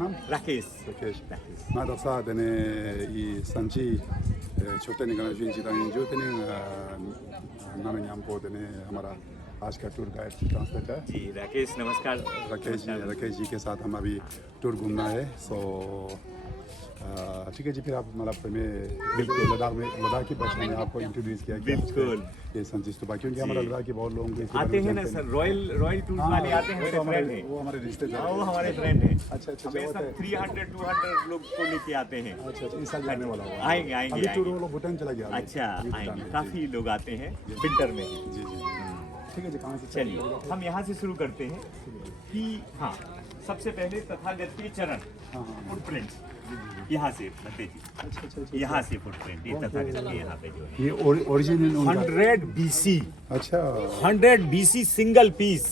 라케스. Nada sa dene I sanchi छोटे निकलना जो इंचिता इंजो तने नाम नाम को तने हमारा आज का टूर गाइड ट्रांसलेटर जी राकेश नमस्कार। राकेश जी के साथ हम अभी टूर घूमना है सो ठीक है जी फिर आप मतलब मैं बिल्कुल लद्दाख की भाषा में आपको इंट्रोड्यूस किया बिल्कुल ये संची स्तूपा क्योंकि हमारा लद्दाख के बहुत लोगों को आते हैं ना सर रॉयल टूर वाले आते हैं हमारे फ्रेंड हैं वो हमारे रिश्तेदार वो हमारे फ्रेंड हैं। अच्छा हमेशा 300-200 लोग को लेके आते हैं। अच्छा इस साल जाने वाला है आएंगे अभी टूर वो लोग भूटान चला गया अच्छा आएंगे काफी लोग आते हैं विंटर में। जी ठीक है जी कहाँ से चलिए हम यहाँ से शुरू करते हैं कि हाँ सबसे पहले तथागत के चरण फुटप्रिंट्स यहाँ से भत्ते जी यहाँ से फुटप्रिंट ये तथागत के यहाँ पे जो है ये ओरिजिनल 100 BC अच्छा 100 BC single piece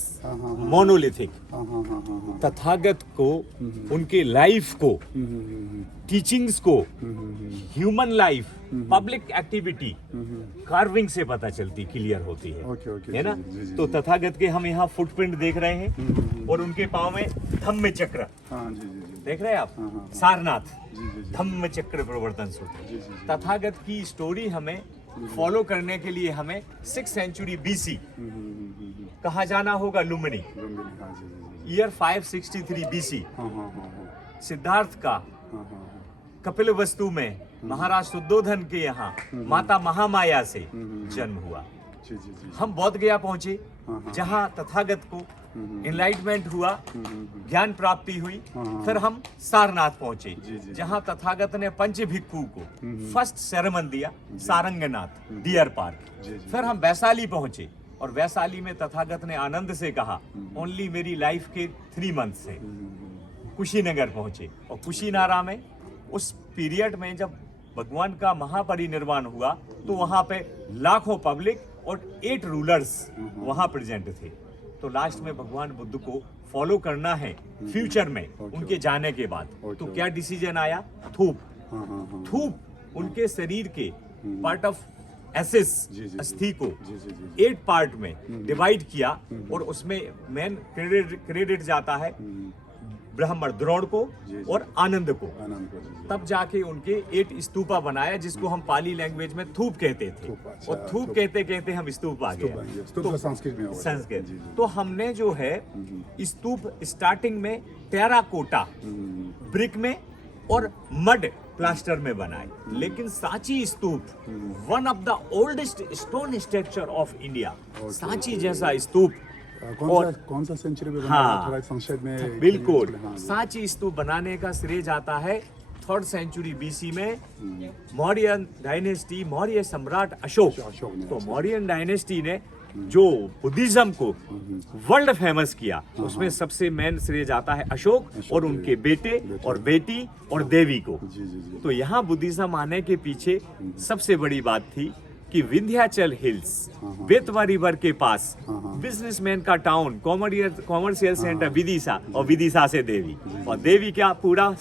monolithic Tathagata को उनके लाइफ को टीचिंग्स को human life public activity carving से पता चलती क्लियर होती है ना। तो तथागत के हम यहाँ फुटप्रिंट देख रहे हैं और उनके पाँव में धम्म चक्र देख रहे हैं आप सारनाथ धम्म चक्र प्रवर्तन सूत्र। तथागत की स्टोरी हमें फॉलो करने के लिए हमें 6th सेंचुरी BC कहा जाना होगा लुम्बिनी ईयर 563 BC सिद्धार्थ का कपिलवस्तु में महाराज शुद्धोधन के यहाँ माता महामाया से जन्म हुआ। हम बौद्ध गया पहुंचे जहाँ तथागत को इनलाइटमेंट हुआ ज्ञान प्राप्ति हुई। फिर हम सारनाथ पहुंचे जहाँ तथागत ने पंच भिक्खु को फर्स्ट सेरेमन दिया सारंगनाथ डियर पार्क। फिर हम वैशाली पहुंचे और वैशाली में तथागत ने आनंद से कहा ओनली मेरी लाइफ के 3 मंथ्स है। कुशीनगर पहुंचे और कुशीनारा में उस पीरियड में जब भगवान का महापरिनिर्वाण हुआ तो वहां पे लाखों पब्लिक और 8 रूलर्स वहां प्रेजेंट थे। तो लास्ट में भगवान बुद्ध को फॉलो करना है फ्यूचर में उनके जाने के बाद तो क्या डिसीजन आया थूप उनके शरीर के पार्ट ऑफ एसेस अस्थि को 8 पार्ट में डिवाइड किया और उसमें मेन क्रेडिट जाता है ब्राह्मण द्रोण को और आनंद को। तब जाके उनके 8 स्तूपा बनाया जिसको हम पाली लैंग्वेज में थूप कहते थे और थूप कहते कहते हम स्तूप आ गए तो संस्कृत। तो हमने जो है स्तूप स्टार्टिंग में टेराकोटा ब्रिक में और मड प्लास्टर में बनाए लेकिन Sanchi stupa one of the oldest stone structure of India Sanchi जैसा स्तूप कौन सा सेंचुरी में थोड़ा संक्षेप में बिल्कुल सांची स्तूप बनाने का श्रेय जाता है 3rd सेंचुरी BC में मौर्यन डायनेस्टी मौर्य सम्राट अशोक। तो मौर्यन डायनेस्टी ने जो बुद्धिज्म को वर्ल्ड फेमस किया उसमें सबसे मेन श्रेय जाता है अशोक और उनके बेटे और बेटी और देवी को। तो यहाँ बुद्धिज्म आने के पीछे सबसे बड़ी बात थी कि विंध्याचल हिल्स बेतवा रिवर के पास बिजनेसमैन का टाउन कॉमर्शियल सेंटर विदिशा और विदिशा से देवी और देवी क्या पूरा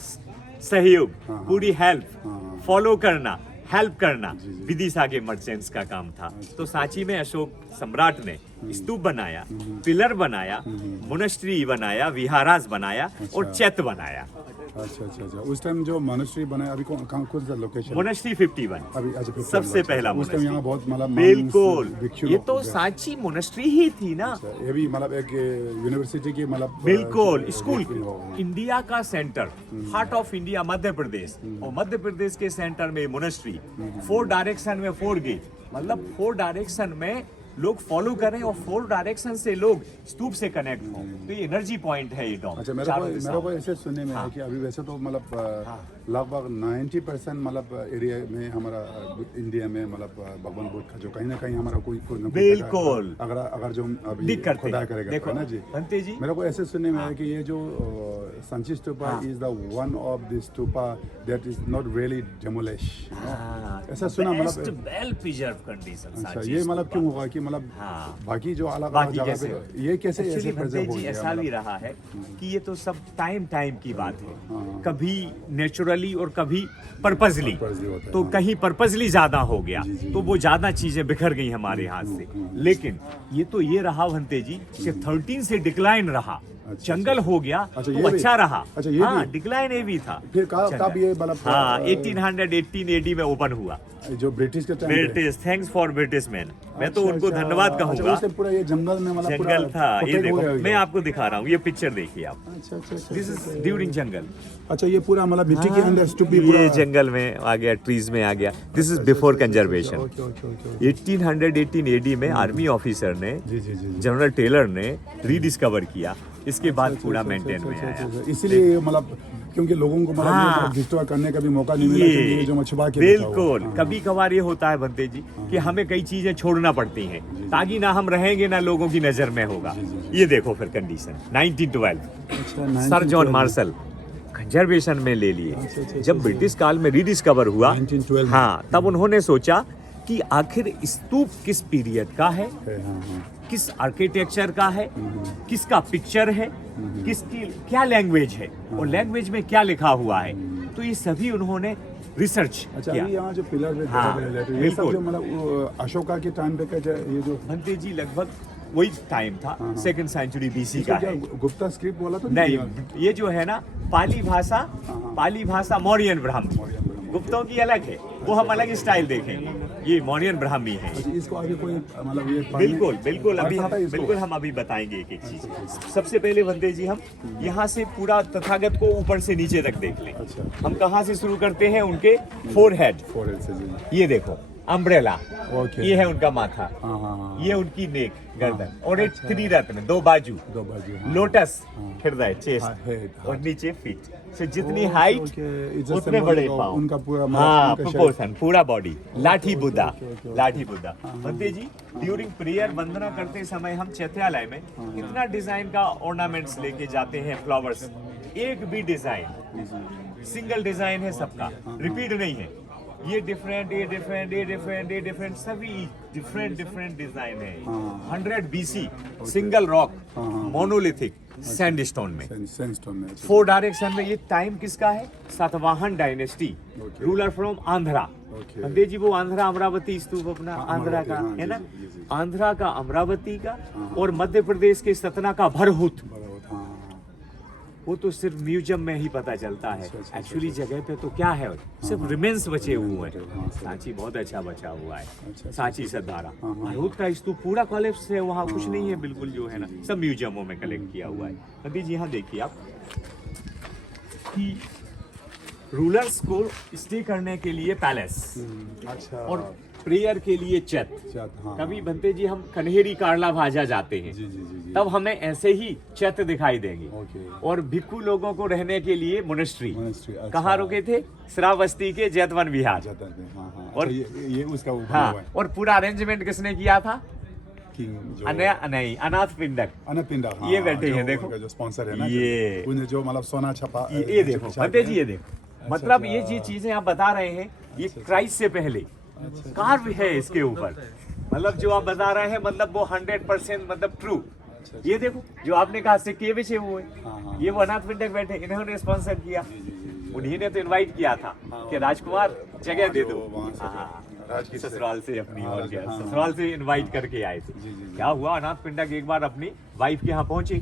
सहयोग पूरी हेल्प फॉलो करना हेल्प करना विदिशा के मर्चेंट्स का काम था। तो सांची में अशोक सम्राट ने स्तूप बनाया पिलर बनाया मोनेस्ट्री बनाया विहारास बनाया और चैत्य बनाया। अच्छा उस टाइम जो मोनेस्ट्री बनाया अभी कौन सा लोकेशन मोनेस्ट्री 51 अभी सबसे पहला उस टाइम यहाँ बहुत मतलब बिल्कुल ये तो सांची मोनेस्ट्री ही थी ना। ये भी मतलब एक यूनिवर्सिटी की मतलब बिल्कुल स्कूल इंडिया का centre heart of India Madhya Pradesh और मध्य प्रदेश के सेंटर में मोनेस्ट्री 4 डायरेक्शन में 4 गेट मतलब 4 डायरेक्शन में लोग फॉलो करें और 4 डायरेक्शन से लोग स्तूप से कनेक्ट हो तो ये एनर्जी पॉइंट है ये डॉम। अच्छा मेरे को ऐसे सुनने में है कि अभी वैसे तो मतलब लगभग 90% मतलब एरिया में हमारा इंडिया में मतलब भगवान बुद्ध का जो कहीं ना कहीं हमारा कोई बिल्कुल अगर जो अभी खुदा करेगा ना जी भंते जी मेरे को ऐसे सुनने में है कि ये जो Sanchi stupa is the one of the stupa that is not really demolish ऐसा सुना मतलब वेल प्रिजर्व कंडीशन। अच्छा ये मतलब क्यों होगा कि मतलब बाकी जो अलग जगह पे ये कैसे प्रिजर्व हो गया ऐसा भी रहा है कि ये तो सब टाइम की बात है कभी नेचुरली और कभी पर्पजली तो कहीं पर्पजली ज्यादा हो गया तो वो ज्यादा चीजें बिखर गई हमारे हाथ से। लेकिन ये तो ये रहा भंते जी कि 13 से डिक्लाइन रहा जंगल हो गया अच्छा, तो ये भी? अच्छा रहा। अच्छा, ये हाँ, भी? डिक्लाइन ये भी था। फिर कब ये मतलब हाँ, 1818 AD में ओपन हुआ। जो ब्रिटिश के टाइम पे? British, thanks for British man. मैं तो अच्छा, उनको अच्छा। धन्यवाद अच्छा, कहूंगा। उससे पूरा ये जंगल में मतलब पूरा जंगल था, ये protect हो देखो गया मैं आपको दिखा रहा हूँ, ये पिक्चर देखिए आप। अच्छा अच्छा अच्छा दिस अच्छा, इज ड्यूरिंग जंगल। अच्छा ये पूरा मतलब मिट्टी के अंदर स्टूपी पूरा ये जंगल में आ गया, ट्रीज में आ गया। This is before conservation. Okay okay okay 1818 AD में आर्मी ऑफिसर ने, जी जी जी जनरल टेलर ने रीडिस्कवर किया, इसके बाद पूरा मेंटेन में आया। इसीलिए मतलब क्योंकि लोगों को मतलब ये मतलब डिस्ट्रॉय करने का भी मौका नहीं मिला, क्योंकि ये जो मैं छुपा के बैठा हुआ। बिल्कुल, हाँ, कभी कभार ये होता है बनते जी कि हमें कई चीजें छोड़ना पड़ती हैं ताकि ना हम रहेंगे ना लोगों की नजर में होगा। ये देखो फिर कंडीशन 1912 अच्छा, सर जॉन मार्शल कंजर्वेशन में ले लिए। जब ब्रिटिश काल में रीडिस्कवर हुआ, 1912 हाँ, तब उन्होंने सोचा कि आखिर स्तूप किस पीरियड का है, हाँ हाँ किस आर्किटेक्चर का है, किसका पिक्चर है, किसकी क्या लैंग्वेज है और लैंग्वेज में क्या लिखा हुआ है। तो ये सभी उन्होंने रिसर्च अच्छा, किया। अभी यहाँ जो पिलर पे हाँ, ये सब बिल्कुल। जो मतलब अशोका के टाइम पे का ये जो भंते जी लगभग वही टाइम था, सेकंड सेंचुरी BC का क्या है। गुप्ता स्क्रिप्ट बोला तो नहीं, ये जो है ना पाली भाषा मौर्यन ब्राह्मी, गुप्तों की अलग है, वो हम अलग स्टाइल देखेंगे। ये मौर्यन ब्राह्मी है। अच्छा, इसको आगे कोई मतलब ये बिल्कुल बिल्कुल, पढ़ अभी हम सकता है इसको? बिल्कुल हम अभी बताएंगे एक एक चीज। सबसे पहले बंदे जी हम यहाँ से पूरा तथागत को ऊपर से नीचे तक देख लें। अच्छा। हम कहाँ से शुरू करते हैं? उनके फोरहेड। फोरहेड से जी। ये देखो अम्ब्रेला, ओके। ये है उनका माथा, हाँ हाँ हाँ ये उनकी नेक गर्दन, और एक त्रिरत्न, दो बाजू, दो बाजू, हाँ। लोटस हाँ। हृदय हाँ, चेस्ट, head, हाँ। और नीचे फीट। सो जितनी okay, height okay, it's just उतने symbolic बड़े of पाँव। उनका पूरा मतलब हाँ, उनका shape। प्रोपोर्शन पूरा बॉडी। लाठी okay, Buddha, okay, okay, okay. लाठी बुद्धा। बंदे जी ड्यूरिंग प्रेयर वंदना करते समय हम चैत्यालय में कितना डिजाइन का ऑर्नामेंट्स लेके जाते हैं, फ्लावर्स। एक भी डिजाइन सिंगल डिजाइन है सबका, रिपीट नहीं है। ये डिफरेंट, ये डिफरेंट, ये डिफरेंट, ये डिफरेंट, सभी डिफरेंट डिजाइन है। 100 BC single rock, monolithic sandstone में, सैंडस्टोन में। अच्छा। 4 डायरेक्शन में। ये टाइम किसका है? Satavahana dynasty, okay. Ruler from Andhra. Okay. बंदे जी वो आंध्रा अमरावती स्तूप अपना हाँ, आंध्रा का अमरावती, है हाँ, ना, जी, जी, जी। आंध्रा का, अमरावती का, और मध्य प्रदेश के सतना का भरहुत। बराबर, हाँ, हाँ। वो तो सिर्फ म्यूजियम में ही पता चलता है। अच्छा, अच्छा, एक्चुअली जगह पे तो क्या है, सिर्फ रिमेन्स बचे हुए हैं। हाँ, सही। सांची बहुत अच्छा बचा हुआ है, अच्छा, सांची सदारा। हाँ, हाँ। भरहुत का स्तूप पूरा कॉलेप्स है, वहाँ कुछ नहीं है बिल्कुल, जो है ना, सब म्यूजियमों में कलेक्ट किया हुआ है। नदी जी यहाँ देखिए आप कि रूलर्स को स्टे करने के लिए पैलेस अच्छा। और प्रेयर के लिए चैत। हाँ, कभी बनते जी हम कन्हेरी कार्ला भाजा जाते हैं, जी जी जी जी। तब हमें ऐसे ही चैत्य दिखाई देंगे। ओके। और भिक्खु लोगों को रहने के लिए मोनेस्ट्री। Monastery, अच्छा। कहाँ रुके थे? श्रावस्ती के जैतवन विहार। जाता है, हाँ हाँ। और- अच्छा, ये उसका वो बना हाँ, हुआ है। और पूरा अरेंजमेंट किसने किया था? किंग जो नहीं, अनाथ पिंडक। अनपिंडा, हाँ, ये बैठे हैं, जो देखो। उनका जो स्पॉन्सर है ना, ये। उन्हें जो मतलब सोना छपा ये देखो छपा बंदे के- जी, ये देखो, अच्छा, मतलब अच्छा। ये जी चीजें आप बता रहे हैं, ये क्राइस्ट से पहले कार्व है इसके ऊपर। मतलब जो आप बता रहे हैं, मतलब वो 100% मतलब ट्रू। ये देखो जो आपने कहा सिक्के बिछे हुए, हाँ, हाँ। ये वो अनाथ पिंडक बैठे, इन्होंने स्पॉन्सर किया। उन्हीं ने तो इन्वाइट किया था कि राजकुमार जगह दे दो। वहाँ से- हाँ, राज की ससुराल से अपनी, हाँ, और क्या, हाँ, ससुराल से इनवाइट करके आए थे। जी, जी। क्या हुआ, अनाथ पिंडक एक बार अपनी वाइफ के यहाँ पहुंचे,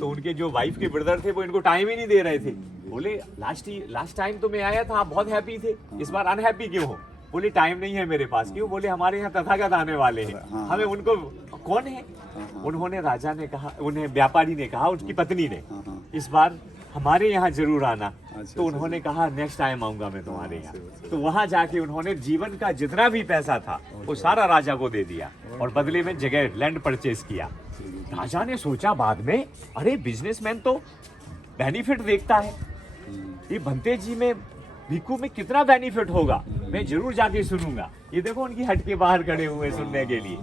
तो उनके जो वाइफ के ब्रदर थे वो इनको टाइम ही नहीं दे रहे थे। बोले लास्ट टाइम तो मैं आया था, आप बहुत हैप्पी थे, इस बार अनहैप्पी क्यों हो? बोले टाइम नहीं है मेरे पास। क्यों? बोले हमारे यहाँ तथागत आने वाले हैं, हाँ। हमें उनको, कौन है? उन्होंने, राजा ने कहा, उन्हें व्यापारी ने कहा, उनकी पत्नी ने, हाँ। इस बार हमारे यहाँ जरूर आना। अच्छा, तो उन्होंने कहा नेक्स्ट टाइम आऊंगा मैं तुम्हारे यहाँ। तो वहां जाके उन्होंने जीवन का जितना भी पैसा था वो सारा राजा को दे दिया, और बदले में जगह लैंड परचेज किया। राजा ने सोचा बाद में, अरे बिजनेसमैन तो बेनिफिट देखता है, ये भंते जी में, भिक्खू में कितना बेनिफिट होगा, मैं जरूर जाके सुनूंगा। ये देखो उनकी हट के बाहर खड़े हुए सुनने के लिए,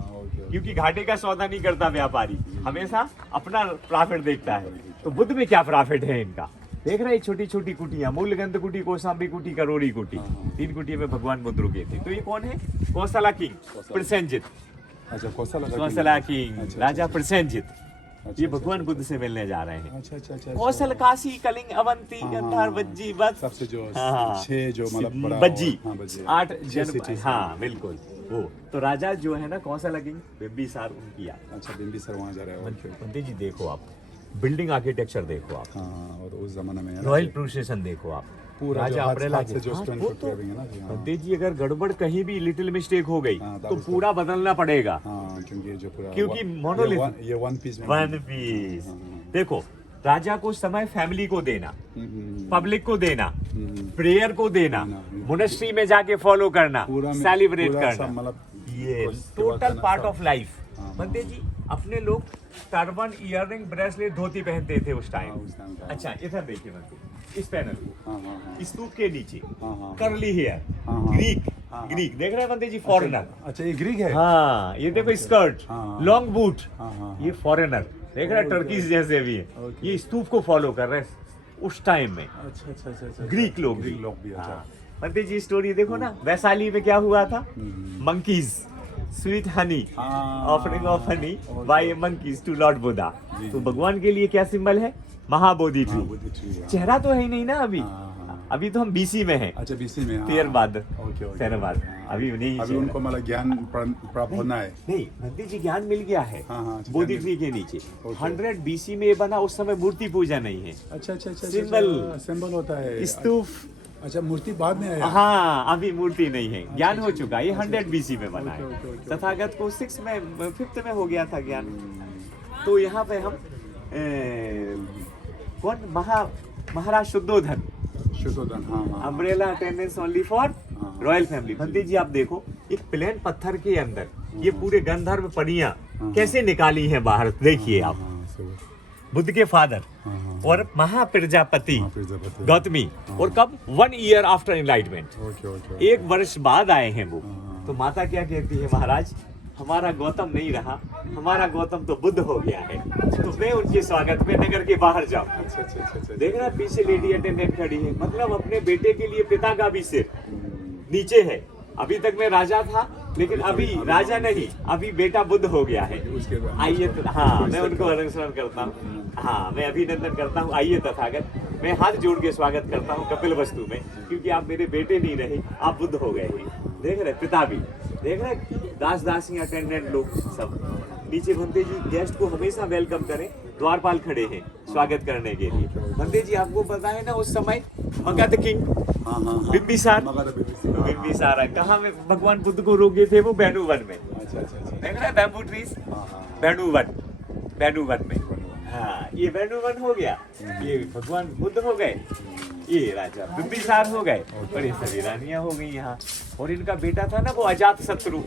क्योंकि घाटे का सौदा नहीं करता व्यापारी, हमेशा अपना प्रॉफिट देखता है। तो बुद्ध में क्या प्रॉफिट है इनका, देख रहे हैं छोटी छोटी कुटियां, मूलगंध कुटी, कौशाम्बी कुटी, करोड़ी कुटी, 3 कुटियों में भगवान बुद्ध रुके थे। तो ये कौन है? कौशला किंग प्रसेनजित, अच्छा, कौशला कौशला किंग अच्छा, राजा प्रसेनजित, अच्छा, ये भगवान बुद्ध से मिलने जा रहे हैं। अच्छा अच्छा अच्छा। कौशल, काशी, कलिंग, अवंती, गांधार, बज्जी, बस सबसे जो हाँ। 6 जो मतलब बड़ा बज्जी, हाँ, बज्जी। 8 छह जन, cities हैं। हाँ बिल्कुल। वो तो राजा जो है ना कौशल किंग बिंबिसार उनकी याद। अच्छा, बिंबिसार वहाँ जा रहे हैं। ओके। पंडित जी देखो आप, बिल्डिंग आर्किटेक्चर देखो आप, हाँ, और उस जमाने में है ना, रॉयल प्रोसेशन देखो आप, पूरा राजा जो हाथ अम्ब्रेला से जो स्टोन वो फुट तो है ना जी, हाँ। पंडित जी अगर गड़बड़ कहीं भी लिटिल मिस्टेक हो गई हाँ, तो पूरा बदलना पड़ेगा, हाँ, क्योंकि जो पूरा क्योंकि monolith- ये वन पीस में वन पीस। देखो राजा को समय फैमिली को देना, पब्लिक को देना, प्रेयर को देना, मोनेस्ट्री में जाके फॉलो करना, पूरा में- सेलिब्रेट पूरा सब करना, मतलब ये कुछ सेवा टोटल करना पार्ट सब। Of life. बंदे जी अपने लोग टर्बन, इयररिंग, ब्रेसलेट, धोती पहनते थे उस हाँ, टाइम। उस टाइम का। अच्छा इधर देखिए बंदे, इस पैनल को, हाँ, हाँ, हाँ। स्तूप के नीचे हाँ। करली हेयर, हाँ, हाँ। ग्रीक, हाँ। ग्रीक देख रहे हैं बंदे जी, फॉरेनर। अच्छा, ये ग्रीक है? हाँ ये देखो स्कर्ट, हाँ। लॉन्ग बूट, हाँ, ये फॉरेनर देख रहे हैं, टर्कीज जैसे भी है, ओके। ये स्तूप को फॉलो कर रहे हैं उस टाइम में, अच्छा। ग्रीक लोग भी। ग्रीक लोग भी, अच्छा। हाँ। पंडित जी स्टोरी देखो ना, वैशाली में क्या हुआ था, मंकीज, स्वीट हनी, हाँ। Offering of honey okay. By monkeys to Lord Buddha. जी, तो जी। भगवान के लिए क्या सिंबल है, महाबोधि ट्री। महाबोधि tree, हाँ। चेहरा तो है ही नहीं ना अभी, हाँ, हाँ। अभी तो हम बीसी में हैं, अच्छा, बीसी में, हाँ। तेर बाद, ओके। तेर बाद, अभी नहीं अभी चेहरा। उनको मतलब ज्ञान प्राप्त होना है। नहीं पंडित जी ज्ञान मिल गया है, हाँ, अच्छा, बोधि ज्ञान ट्री के नीचे। ओके। 100 बीसी में ये बना, उस समय मूर्ति पूजा नहीं है, अच्छा। सिंबल। सिंबल होता है। स्तूप। अच्छा, मूर्ति बाद में आया। हाँ अभी मूर्ति नहीं है, ज्ञान हो चुका, ये 100 बीसी में बना ओके, है। ओके। तथागत को 5th में हो गया था ज्ञान। तो यहाँ पे हम कौन महाराज शुद्धोधन, शुद्धोधन, हाँ। अम्ब्रेला अटेंडेंस ओनली फॉर हाँ। Royal family. पंडित जी आप देखो, एक प्लेन पत्थर के अंदर ये पूरे गंधर्व पड़ियां कैसे निकाली हैं बाहर, देखिए आप। हाँ, सही। बुद्ध के फादर हाँ। और महाप्रजापति प्रजापति। गौतमी, और कब 1 ईयर आफ्टर एनलाइटमेंट, ओके। 1 वर्ष बाद आए हैं वो। तो माता क्या कहती है, महाराज हमारा गौतम नहीं रहा, हमारा गौतम तो बुद्ध हो गया है, तो मैं उनके स्वागत में नगर के बाहर जाऊं। अच्छा। देख रहा है पीछे लेडी अटेंडेंट खड़ी है, मतलब अपने बेटे के लिए पिता का भी सिर नीचे है। अभी तक मैं राजा था, लेकिन अभी राजा नहीं, अभी बेटा बुद्ध हो गया है। उसके बाद आइए हाँ मैं उनको अनुसरण करता हूँ, हाँ मैं अभिनंदन करता हूँ। आइए तथागत, मैं हाथ जोड़ के स्वागत करता हूँ कपिल वस्तु में, क्योंकि आप मेरे बेटे नहीं रहे, आप बुद्ध हो गए हैं। देख रहे पिता भी, देख रहे दास दासी अटेंडेंट लोग सब नीचे। भंते जी गेस्ट को हमेशा वेलकम करें, द्वारपाल खड़े हैं स्वागत करने के लिए। भंते जी आपको पता है ना उस समय मगध किंग हाँ। बिंबिसार, बिंबिसार कहाँ में भगवान बुद्ध को रोके थे, वो बैणुवन में। अच्छा। देख रहे हैं बैम्बू ट्रीज, बैणुवन में। हाँ ये बैणुवन हो गया, ये भगवान बुद्ध हो गए, ये राजा बिंबिसार हो गए, और ये सभी रानियां हो गई यहाँ। और इनका बेटा था ना वो अजात शत्रु,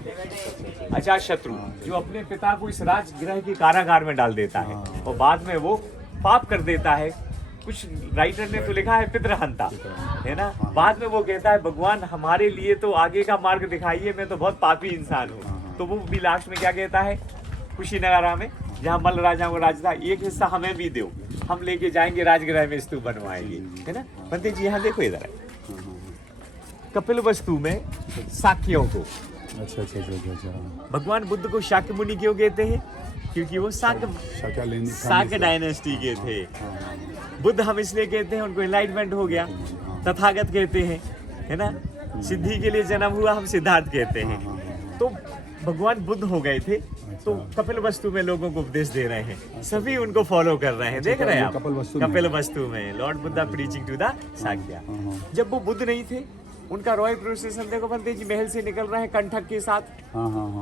जो अपने पिता को इस राजगृह के कारागार में डाल देता है, और बाद में वो पाप कर देता है। कुछ राइटर ने तो लिखा है पितृहंता, है ना। बाद में वो कहता है भगवान हमारे लिए तो आगे का मार्ग दिखाइए, मैं तो बहुत पापी इंसान हूँ। तो वो भी लास्ट में क्या कहता है, कुशीनगरा में जहाँ मल्ल राजा को राज था, एक हिस्सा हमें भी दो, हम लेके जाएंगे राजगृह में स्तूप बनवाएंगे, है ना। पंडित जी यहाँ देखो, इधर कपिल वस्तु में शाक्यों को, अच्छा। भगवान बुद्ध को शाक्य मुनि क्यों कहते हैं, क्योंकि वो शाक्य डायनेस्टी के थे। बुद्ध हम इसलिए कहते हैं उनको एनलाइटमेंट हो गया, तथागत कहते हैं, है ना। सिद्धि के लिए जन्म हुआ, हम सिद्धार्थ कहते हैं। तो भगवान बुद्ध हो गए थे, तो कपिल वस्तु में लोगों को उपदेश दे रहे हैं, सभी उनको फॉलो कर रहे हैं। देख रहे हैं आप कपिल वस्तु में Lord Buddha preaching to the Shakya. जब वो बुद्ध नहीं थे, उनका रॉयल प्रोसेशन देखो पंडित जी, महल से निकल रहे हैं कंठक के साथ।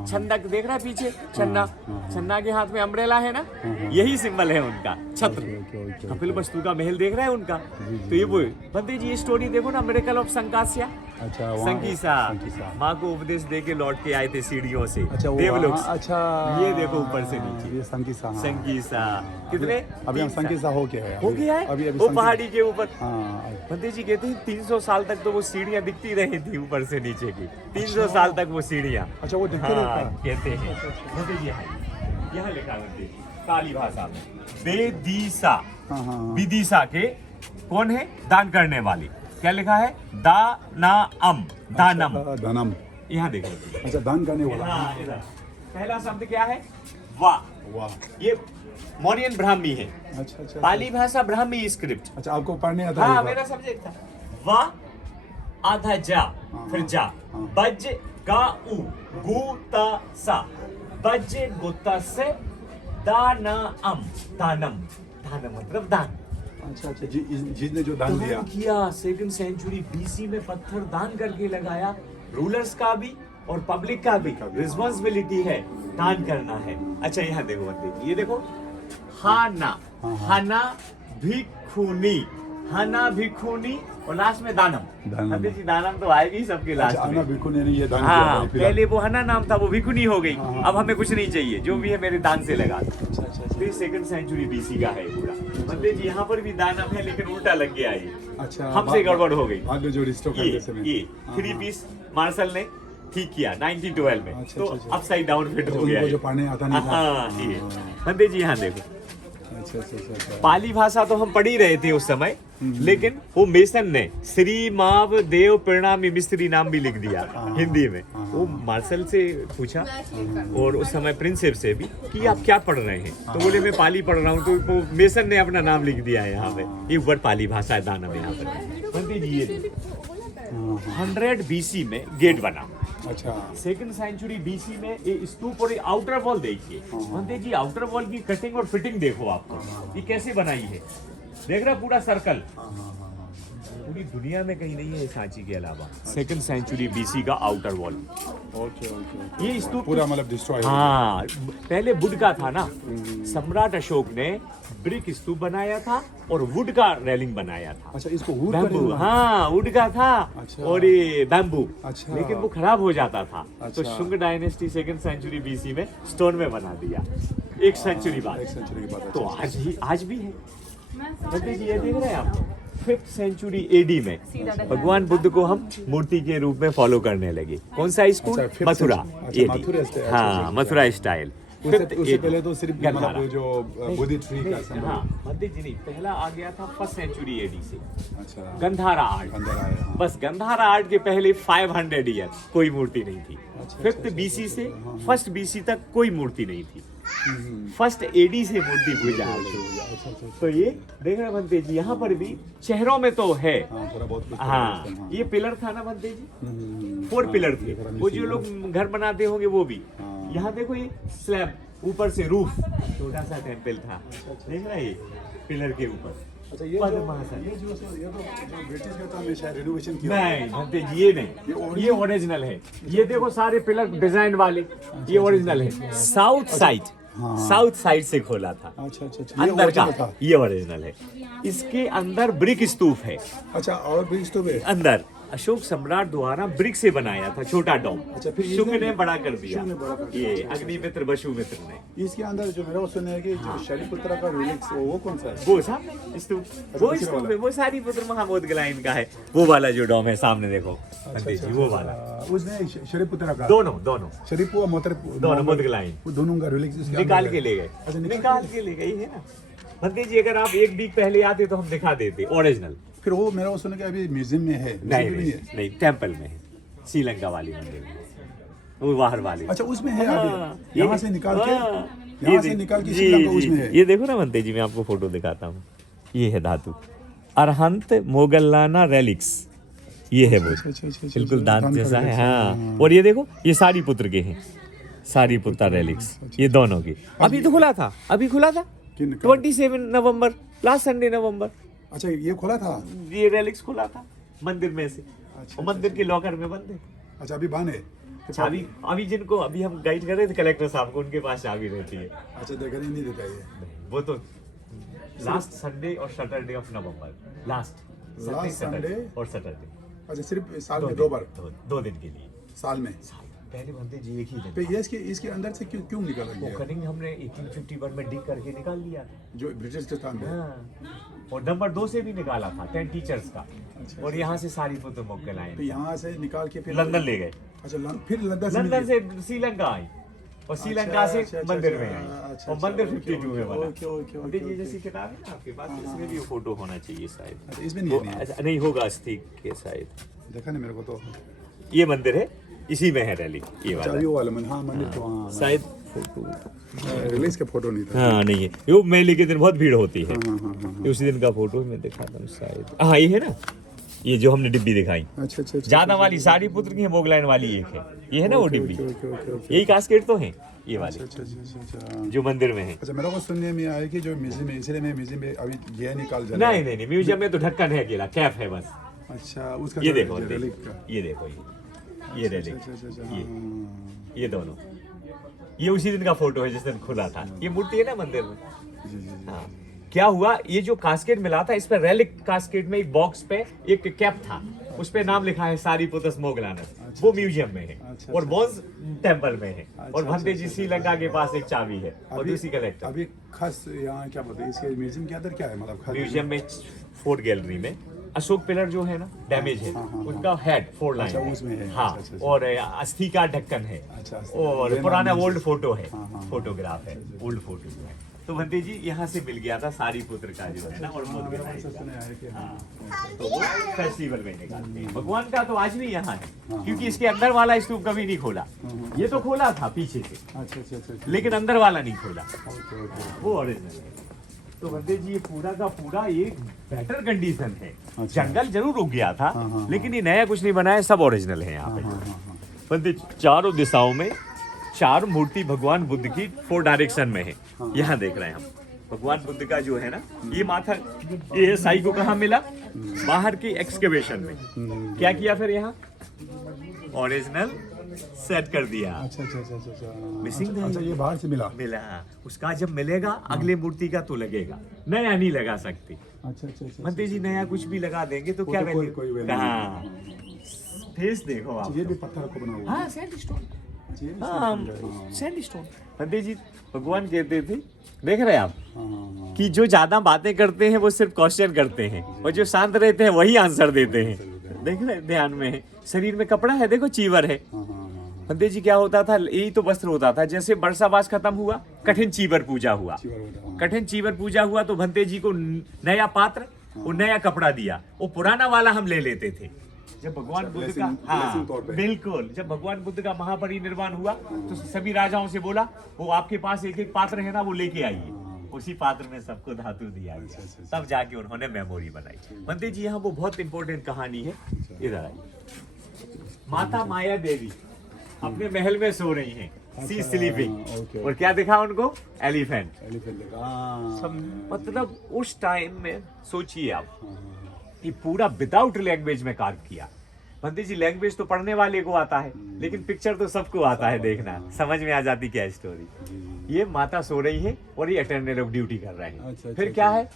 छंदक देख रहा है पीछे, छन्ना के हाथ में अम्ब्रेला है ना, यही सिंबल है उनका, छत्र। कपिल वस्तु का महल देख रहा है उनका। तो ये वो पंडित जी, ये स्टोरी देखो ना, मिरेकल ऑफ संकास्या। संकीसा माँ को उपदेश दे के लौट के आए थे सीढ़ियों से, देवलोक। अच्छा, ये देखो ऊपर से नीचे, ये संकीसा। कितने अभी हम संकीसा हो गया है अभी वो पहाड़ी के ऊपर। हाँ। पंडित जी कहते हैं 300 साल तक तो वो सीढ़ियाँ दिखती रही थी ऊपर से नीचे की, 300 साल तक वो सीढ़ियाँ। अच्छा, वो दिखते कहते हैं। पंडित जी यहाँ लिखा है काली भाषा में, बेदीसा, विदिशा के कौन है, दान करने वाली। क्या लिखा है, दानाम, दानम। यहाँ देखो, अच्छा, दान करने वाला। पहला शब्द क्या है, वाह। ये मौर्यन ब्राह्मी है। अच्छा। पाली भाषा ब्राह्मी स्क्रिप्ट। अच्छा, आपको पढ़ने आता है? हाँ मेरा सब्जेक्ट था। वा आधा जा, फिर जा, बज गा उ गुता सा, बज गुता से दानम, दान मतलब दान अच्छा अच्छा जिसने जो दान दिया दान किया। 2nd सेंचुरी बीसी में पत्थर दान करके लगाया। रूलर्स का भी और पब्लिक का भी रिस्पॉन्सिबिलिटी है, दान करना है। अच्छा यहाँ देखो बंदे, ये देखो हाना, हाना भिखुनी, हाना भिखुनी और लास्ट में दानम। बंदे जी दानम तो आएगी सबके लास्ट में। भिखुनी ने ये दान हाँ, किया पहले वो हना नाम था, वो भिखुनी हो गई। अब हमें कुछ नहीं चाहिए, जो भी है मेरे दान से लगा दो। अच्छा ये 2nd सेंचुरी बीसी का है पूरा। बंदे जी यहाँ पर भी दानम है, लेकिन उल्टा लग गया ये। अच्छा हमसे गड़बड़ हो गई। बाद में जो रिस्टोर करते समय ये 3 पीस मार्शल ने ठीक किया 1912 में। अच्छा, तो अच्छा। अपसाइड डाउन फिट हो उनको गया जो ये। पढ़ने आता नहीं था। हाँ, ये बंदे जी यहाँ देखो, अच्छा अच्छा अच्छा पाली भाषा तो हम पढ़ ही रहे थे उस समय, लेकिन वो मेसन ने श्री माव देव परिणामी मिस्त्री नाम भी लिख दिया हिंदी में। वो मार्शल से पूछा और उस समय प्रिंसेप से भी कि आप क्या पढ़ रहे हैं, तो बोले मैं पाली पढ़ रहा हूँ। तो वो मेसन ने अपना नाम लिख दिया है यहाँ पे। ये वर्ड पाली भाषा है, दानव यहाँ पर। बंदे जी ये 100 बीसी में गेट बना। अच्छा 2nd सेंचुरी बीसी में ये स्तूप और ये आउटर वॉल देखिए। बंदे जी आउटर वॉल की कटिंग और फिटिंग देखो आपको, ये कैसे बनाई है। देख रहा पूरा सर्कल, पूरी दुनिया में कहीं नहीं है सांची के अलावा। 2nd सेंचुरी बीसी का आउटर वॉल। ओके ओके ये स्तूप पूरा मतलब डिस्ट्रॉय हाँ, पहले वुड का था ना। सम्राट अशोक ने ब्रिक स्तूप बनाया था और वुड का रेलिंग बनाया था। अच्छा इसको वुड बैम्बू, हाँ वुड का था। अच्छा। और ये बैम्बू, अच्छा। लेकिन वो खराब हो जाता था। तो अच्छा। Shunga dynasty 2nd century BC में स्टोन में बना दिया, 1 सेंचुरी बाद। 1 सेंचुरी के बाद तो आज भी है। बंदे जी ये देख रहे हैं आप, 5th सेंचुरी एडी में भगवान बुद्ध को हम मूर्ति के रूप में फॉलो करने लगे। कौन सा स्कूल? अच्छा, 5th मथुरा। अच्छा, AD। मथुरा स्टाइल, अच्छा, हाँ अच्छा, मथुरा स्टाइल। उससे पहले तो सिर्फ गंधारा। मतलब जो बोधि ट्री का symbol। हाँ बंदे जी नहीं, पहला आ गया था 1st सेंचुरी एडी से अच्छा गंधारा आर्ट। अंदर आया हाँ। बस गंधारा आर्ट के पहले 500 ईयर कोई मूर्ति नहीं थी। 5th बीसी से 1st बीसी तक कोई मूर्ति नहीं थी। 1st एडी से मूर्ति पूजा शुरू हुई। अच्छा अच्छा तो ये देख रहे बनते जी, यहाँ पर भी चेहरों में तो है। हाँ थोड़ा बहुत कुछ हाँ, ये पिलर था ना बनते जी, 4 पिलर थे। वो जो लोग घर बनाते होंगे वो भी। यहाँ देखो ये स्लैब, ऊपर से रूफ, छोटा सा टेम्पल था। देख रहे ये पिलर के ऊपर। अच्छा ये पद जो महासन। ये जो ब्रिटिश का था हमेशा रिनोवेशन किया नहीं भंते जी ये नहीं, ये ओरिजिनल है। ये देखो सारे पिलर डिजाइन वाले, ये ओरिजिनल है। साउथ साइड से खोला था। अच्छा अच्छा अच्छा ये अंदर का original था। ये ओरिजिनल है। इसके अंदर ब्रिक स्तूप है। अच्छा और भी तो है अंदर अशोक सम्राट द्वारा ब्रिक से बनाया था छोटा डोम। अच्छा, फिर शुंग इसने- ने बड़ा कर दिया। शुंग ने बड़ा कर दिया। ये अग्निमित्र वसुमित्र ने। इसके अंदर जो मेरा सुना है कि जो शैलीपुत्रा का रिलिक्स वो कौन सा है वो सा स्तूप, वो दूसरा स्तूप वाला। है, वो सारी पुत्र महामोदगलाइन का है। वो वाला जो डोम है सामने देखो पंडित जी, वो वाला। उसने शरीपुत्रा का दोनों शरीपु और मोतर दोनों मोदगलाइन वो दोनों का रिलिक्स इसके निकाल अंदर के है। ले गए। अच्छा, निकाल के ले गई है ना भंते जी। अगर आप 1 वीक पहले आते तो हम दिखा देते ओरिजिनल। फिर वो मेरा सुना कि अभी म्यूजियम में है नहीं म्यूजियम में है नहीं, टेम्पल में है, श्रीलंका वाली मंदिर में, वो बाहर वाली। अच्छा उसमें है हाँ, अभी यहाँ से निकाल के हाँ, यहाँ से दे- निकाल के जी, श्रीलंका जी, उसमें है ये देखो ना बनते जी, मैं आपको फोटो दिखाता हूँ। ये है धातु अरहंत मोगल्लाना रेलिक्स, ये है वो अच्छा, अच्छा, अच्छा, बिल्कुल अच्छा, दांत दांत जैसा का है। जैसा, हाँ, और ये देखो ये सारी पुत्र के हैं, सारी पुत्र रेलिक्स, ये दोनों के। अभी तो खुला था, अभी खुला था किन का? 27 नवंबर, लास्ट संडे नवंबर। अच्छा ये खोला था ये रेलिक्स खुला था मंदिर में से। अच्छा, और मंदिर के लॉकर में बंद है अच्छा अभी बंद है चाबी। अभी जिनको अभी हम गाइड कर रहे थे कलेक्टर साहब को, उनके पास चाबी रहती है। अच्छा देखा नहीं देता ये वो तो लास्ट संडे और Saturday of November, last Sunday और सैटरडे, अच्छा सिर्फ साल में 2 बार 2 दिन के लिए। साल में पहले बनते जी एक ही तो दिन। ये इसके अंदर से क्यों क्यों निकाला वो गया कनिंग हमने 1851 में डिग करके निकाल लिया। जो ब्रिटिश के स्थान पे हाँ, और नंबर 2 से भी निकाला था 10 टीचर्स का। और यहाँ से सारी पुत्र मुक्के तो लाए, यहाँ से निकाल के फिर लंदन ले गए। अच्छा फिर लंदन लंदन से श्रीलंका आई और श्रीलंका से अच्छा, अच्छा, मंदिर अच्छा, में आई अच्छा, और मंदिर ओके, 52 में बना। ओके, ओके, ओके, देखिए ओके। जैसी किताब है ना आपके पास, इसमें भी वो फोटो होना चाहिए शायद। अच्छा, इसमें नहीं है, वो- नहीं है। अच्छा, नहीं होगा अस्थिक के शायद। देखा नहीं मेरे को तो ये मंदिर है, इसी में है रैली ये अच्छा वाला ये वाला मंदिर हाँ मंदिर तो हाँ शायद। फोटो रिलीज का फोटो नहीं था हाँ नहीं है वो, मेले के दिन बहुत भीड़ होती है। हाँ हाँ हाँ ये उसी दिन का फोटो मैं दिखाता हूँ शायद। हाँ ये है ना, ये जो हमने डिब्बी दिखाई, अच्छा अच्छा ज्यादा वाली सारी पुत्र की है, मोगलाइन वाली एक है, ये है ना वो डिब्बी, यही कास्केट तो है ये वाले अच्छा अच्छा अच्छा जो मंदिर में है। अच्छा, मेरे को सुनने में आया कि जो म्यूजियम में, इसलिए मैं म्यूजियम में अभी ये निकाल जा नहीं नहीं नहीं, म्यूजियम में तो ढक्कन है अकेला, कैप है बस। अच्छा, उसका ये जो देखो relic का। ये देखो ये रेलिक, अच्छा अच्छा अच्छा, ये हाँ। ये दोनों, ये उसी दिन का फोटो है जिस दिन खुला था। ये मूर्ति है ना मंदिर में। जी जी जी। हाँ, क्या हुआ, ये जो कास्केट मिला था, इस पे रेलिक कास्केट में एक बॉक्स पे एक कैप था, उस पे नाम लिखा है सारीपुत्रस मोगलानस, वो म्यूजियम में है अच्छा, और बोन्स टेम्पल में है, और अच्छा, भंतेजी अच्छा, श्रीलंका के पास एक चाबी है और अभी- दूसरी कलेक्टर। अभी खास यहाँ क्या बोलते हैं इसके म्यूजियम के अंदर क्या है, मतलब खास म्यूजियम में फोर्ट गैलरी में अशोक पिलर जो है ना डैमेज है, हाँ, उसका हेड 4 लाइन अच्छा, उसमें है। हाँ, अच्छा, अच्छा, और अस्थि का ढक्कन है, अच्छा, और ये पुराना नाम ओल्ड फोटो है, हाँ, हाँ, फोटोग्राफ है, ओल्ड फोटो जो है। तो भंते जी यहाँ से मिल गया था सारी पुत्र का जो है ना, और मोद मेरे को सुना है कि हाँ। तो वो फेस्टिवल में निकालते हैं। भगवान का तो आज भी यहाँ है, क्योंकि इसके अंदर वाला स्तूप कभी नहीं खोला, ये तो खोला था पीछे से, अच्छा अच्छा अच्छा, लेकिन अंदर वाला नहीं खोला, ओके ओके। वो ओरिजिनल है। तो भंते जी ये पूरा का पूरा एक बेटर कंडीशन है, अच्छा। जंगल जरूर रुक गया था, हाँ, हाँ, लेकिन ये नया कुछ नहीं बनाया, सब ओरिजिनल है यहाँ पे। हाँ हाँ हाँ, भंते चारों दिशाओं में 4 मूर्ति भगवान बुद्ध की 4 डायरेक्शन में है, यहाँ देख रहे हैं हम। भगवान बुद्ध का जो है ना, ये माथा, ये साई को कहाँ मिला, बाहर की एक्सकेवेशन में। क्या किया फिर यहाँ, ओरिजिनल सेट कर दिया, अच्छा अच्छा अच्छा अच्छा अच्छा। मिसिंग था, अच्छा, ये बाहर से मिला। मिला, उसका जब मिलेगा अगले मूर्ति का तो लगेगा, नया नहीं लगा सकते। अच्छा अच्छा अच्छा। भंते जी नया कुछ भी लगा देंगे तो वो क्या तो कोई- वैल्यू, कोई value हाँ, फेस देखो आप, ये भी पत्थर को बना हुआ है। हाँ सैंडस्टोन, अच्छा, ये भी हाँ हाँ, सैंडस्टोन। भंते जी भगवान कहते थे, देख रहे हैं आप, हाँ, हाँ, कि जो ज्यादा बातें करते हैं वो सिर्फ क्वेश्चन करते हैं, और जो शांत रहते हैं वही आंसर देते हैं। देख रहे हैं, ध्यान में है, शरीर में कपड़ा है, देखो चीवर है। हाँ, हाँ, हाँ, भंते जी क्या होता था, यही तो वस्त्र होता था, जैसे बरसाबास खत्म हुआ, कठिन चीवर पूजा हुआ, चीवर होता है, हाँ। कठिन चीवर पूजा हुआ तो भंते जी को नया पात्र और नया कपड़ा दिया, वो पुराना वाला हम ले लेते थे। जब भगवान बुद्ध का, हाँ तौर पे। बिल्कुल, जब भगवान बुद्ध का महापरिनिर्वाण हुआ तो सभी राजाओं से बोला, वो आपके पास एक एक पात्र है ना, वो लेके आइए। उसी पात्र में सबको धातु दिया गया, तब जाके उन्होंने मेमोरी बनाई। भंते जी यहाँ वो बहुत इंपॉर्टेंट कहानी है, इधर आइए। माता माया देवी अपने महल में सो रही हैं, सी स्लीपिंग, ओके, और क्या दिखा उनको, एलिफेंट। एलिफेंट लगा, हाँ, मतलब उस टाइम में सोचिए आप, कि पूरा विदाउट लैंग्वेज में कार्य किया। भंते जी लैंग्वेज तो पढ़ने वाले को आता है, लेकिन पिक्चर तो सबको आता है देखना, समझ में आ जाती क्या स्टोरी। ये माता सो रही है और ये अटेंडेंट ऑफ ड्यूटी कर रहे हैं। अच्छा, फिर अच्छा, क्या है,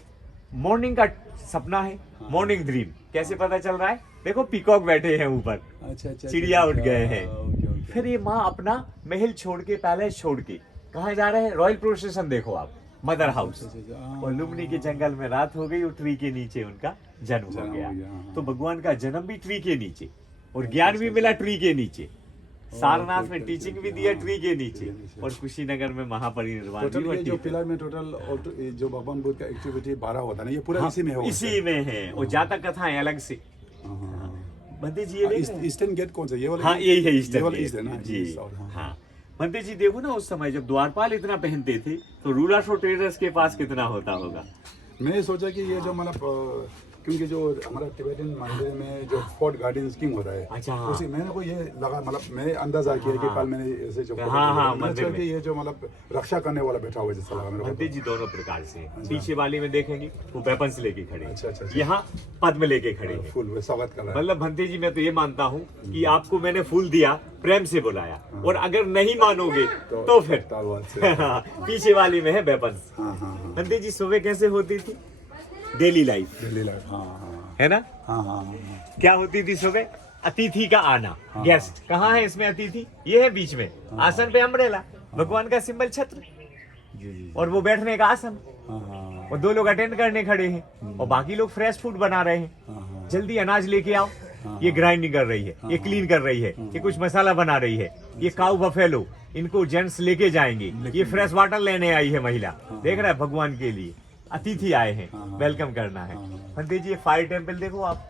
मॉर्निंग का सपना है, मॉर्निंग ड्रीम कैसे पता चल रहा है, देखो पीकॉक बैठे हैं ऊपर, अच्छा अच्छा, चिड़िया उठ गए हैं। Okay okay. फिर ये माँ अपना महल छोड़ के, पैलेस छोड़ के कहाँ जा रहे हैं, रॉयल प्रोसेशन देखो आप, मदर हाउस। अच्छा, अच्छा, हाँ, और लुम्बिनी के जंगल में रात हो गई और ट्री के नीचे उनका जन्म हो जन्म गया। हो गया, हाँ। तो भगवान का जन्म भी ट्री के नीचे, और ज्ञान भी मिला ट्री के नीचे। सारनाथ में टीचिंग भी दिया ट्री के नीचे, और कुशीनगर में महापरिनिर्वाण भी टोटल हुआ ये जो ट्री के। पिलर में टोटल जो भगवान बुद्ध का एक्टिविटी 12 होता है ना, ये पूरा इसी में होगा। इसी में है, और जातक कथाएं अलग से। भंते जी ये देख रहे हैं? ईस्टर्न गेट कौन सा, ये वाला? हाँ यही है ये ईस्टर्न वाला गेट। ईस्ट है ना, जी ईस्ट और, हाँ। हाँ। भंते जी देखो ना, उस समय जब द्वारपाल इतना पहनते थे तो रूलर्स और ट्रेडर्स के पास कितना होता होगा। मैं सोचा कि ये जो मतलब क्योंकि जो हमारा तिब्बतन मंदिर में जो फोर्ट गार्डन किंग होता है, अच्छा, हाँ। उसी मैंने को ये लगा, मतलब मैंने अंदाजा किया कि कल मैंने ऐसे जो हाँ, मैंने मंदिर सोचा में। कि ये जो मतलब रक्षा करने वाला बैठा हुआ है जैसा लगा मेरे भंते को। जी दोनों प्रकार से हैं। पीछे वाले में देखेंगे वो वेपन्स लेके खड़े हैं। अच्छा, अच्छा, अच्छा। यहाँ पद्म लेके खड़े हैं। फुल स्वागत कर रहा है। मतलब भंते जी मैं तो ये मानता हूँ कि आपको मैंने फूल दिया, प्रेम से बुलाया, और अगर नहीं मानोगे तो फिर तलवार से। पीछे वाली में है वेपन्स। हाँ हाँ हाँ, भंते जी सुबह कैसे होती थी, डेली लाइफ, दिल्ली लाइट, हाँ हाँ है ना। हाँ हाँ हाँ, क्या होती थी सुबह, अतिथि का आना, गेस्ट। कहाँ है इसमें अतिथि, ये है बीच में, आसन पे अम्ब्रेला, भगवान का सिंबल छत्र, जी जी, और वो बैठने का आसन, हाँ हाँ और 2 लोग अटेंड करने खड़े हैं, और बाकी लोग फ्रेश फूड बना रहे हैं। हाँ, जल्दी अनाज लेके आओ, ये ग्राइंडिंग कर रही है, ये क्लीन कर रही है, ये कुछ मसाला बना रही है, ये काऊ बफेलो, इनको जेंट्स लेके जाएंगे, ये फ्रेश वाटर लेने आई है महिला, देख रहा है, भगवान के लिए अतिथि आए हैं, वेलकम करना है। भंते जी ये फायर टेम्पल देखो आप,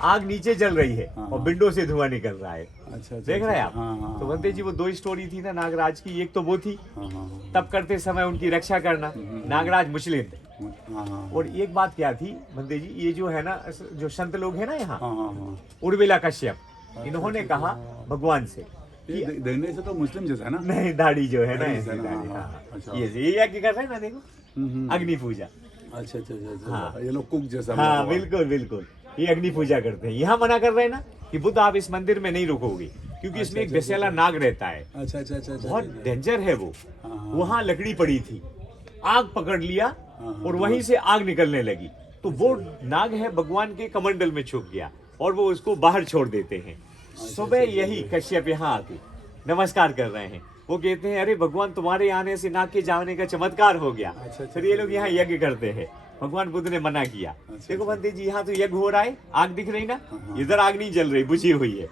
आग नीचे जल रही है और विंडो से धुआं निकल रहा है, अच्छा, देख रहे हैं आप। हाँ, हाँ, तो भंते जी वो 2 स्टोरी थी ना नागराज की, एक तो वो थी हाँ हाँ, तब करते समय उनकी रक्षा करना, नागराज मुचलिंद, हाँ और एक बात क्या थी बंदे जी, ये जो है ना, जो संत लोग हैं ना यहाँ, हाँ हाँ। उर्मिला कश्यप, इन्होंने कहा भगवान से ये देखने से तो मुस्लिम जैसा है ना। नहीं, दाढ़ी जो है ना दाढ़ी ऐसी है ना, दाढ़ी, हाँ, हाँ। अच्छा। ये यज्ञ कर रहे हैं ना, देखो अग्नि पूजा। अच्छा अच्छा अच्छा हाँ। अच्छा, ये लोग कुक जैसा हाँ मतलब। बिल्कुल बिल्कुल, ये अग्नि पूजा करते हैं। यहाँ मना कर रहे हैं ना कि बुद्ध आप इस मंदिर में नहीं रुकोगे, क्योंकि इसमें एक बेसेला नाग रहता है, अच्छा अच्छा अच्छा अच्छा, बहुत डेंजर है वो। हाँ, हाँ। वहाँ लकड़ी पड़ी थी, आग पकड़ लिया और वहीं से आग निकलने लगी, तो वो नाग है भगवान के कमंडल में छुप गया और वो उसको बाहर छोड़ देते हैं। सुबह यही कश्यप यहाँ आके नमस्कार कर रहे हैं, वो कहते हैं अरे भगवान तुम्हारे आने से नाग के जाने का चमत्कार हो गया। अच्छा, फिर ये लोग यहाँ यज्ञ करते हैं, भगवान बुद्ध ने मना किया। देखो बंदे जी, यहाँ तो यज्ञ हो रहा है, आग दिख रही ना, इधर आग नहीं जल रही, बुझी हुई है।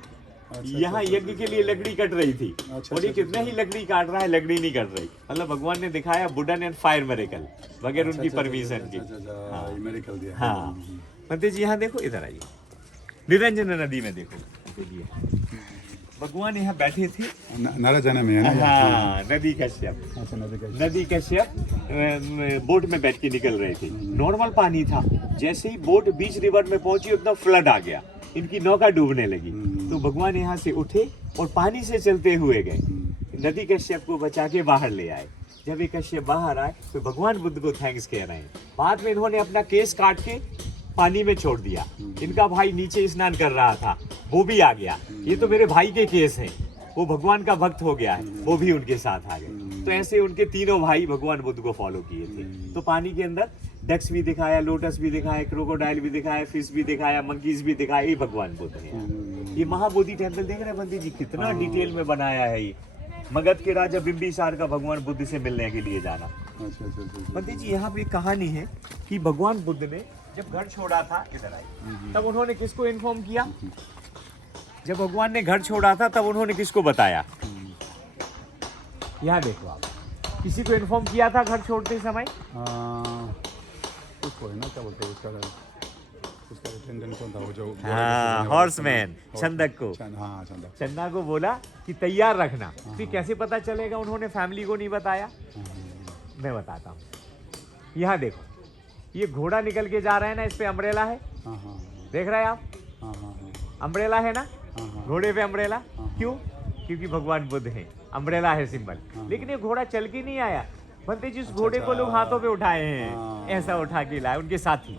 यहाँ यज्ञ के लिए लकड़ी कट रही थी, और ये कितना ही लकड़ी काट रहा है, लकड़ी नहीं कट रही। मतलब भगवान ने दिखाया वुडन एंड फायर मिरेकल बगैर उनकी परमिशन के। मेडिकल दिया। हाँ बंदे जी, यहाँ देखो, इधर आइए, निरंजन नदी में देखो, भगवान यहाँ बैठे थे। नाराजन में है ना। हाँ, नदी कश्यप, अच्छा नदी कश्यप बोट में बैठ के निकल रहे थे। नॉर्मल पानी था, जैसे ही बोट बीच रिवर में पहुंची एकदम फ्लड आ गया, इनकी नौका डूबने लगी। तो भगवान यहाँ से उठे और पानी से चलते हुए गए, नदी कश्यप को बचा के बाहर ले आए। जब ये कश्यप बाहर आए तो भगवान बुद्ध को थैंक्स कह रहे हैं। बाद में इन्होंने अपना केस काट के पानी में छोड़ दिया। इनका भाई नीचे स्नान कर रहा था, वो भी आ गया, ये तो मेरे भाई के केस हैं, वो भगवान का भक्त हो गया है, वो भी उनके साथ आ गए। तो ऐसे उनके तीनों भाई भगवान बुद्ध को फॉलो किए थे। तो पानी के अंदर डक्स भी दिखाया, लोटस भी दिखाया, क्रोकोडाइल भी दिखाया, फिश भी दिखाया, मंकीज भी दिखाया, ये भगवान बुद्ध है। ये महाबोधि टेम्पल देख रहे हैं बंदी जी, कितना डिटेल में बनाया है ये। मगध के राजा बिंबिसार का भगवान बुद्ध से मिलने के लिए जाना। बंदी जी, यहाँ पे एक कहानी है कि भगवान बुद्ध ने जब घर छोड़ा था, इधर आई, तब उन्होंने किसको इन्फॉर्म किया? जब भगवान ने घर छोड़ा था तब उन्होंने किसको बताया? यहाँ देखो आप, किसी को इन्फॉर्म किया था घर छोड़ते समय? उसको है ना, क्या बोलते हैं उसका अटेंडेंट कौन था वो जो? हाँ, हॉर्समैन, छंदक को। हाँ, चंदा को बोला कि तैयार रखना। फिर कैसे पता चलेगा उन्होंने फैमिली को नहीं बताया? मैं बताता हूँ। यहाँ देखो, ये घोड़ा निकल के जा रहा है ना, इस पे अम्ब्रेला है, देख रहे हैं आप? अम्ब्रेला है ना, घोड़े पे अम्ब्रेला। क्यों? क्योंकि भगवान बुद्ध हैं, अम्ब्रेला है सिंबल। लेकिन ये घोड़ा चल के नहीं आया, बनते जिस घोड़े को लोग हाथों पे उठाए हैं, ऐसा उठा के लाए उनके साथी।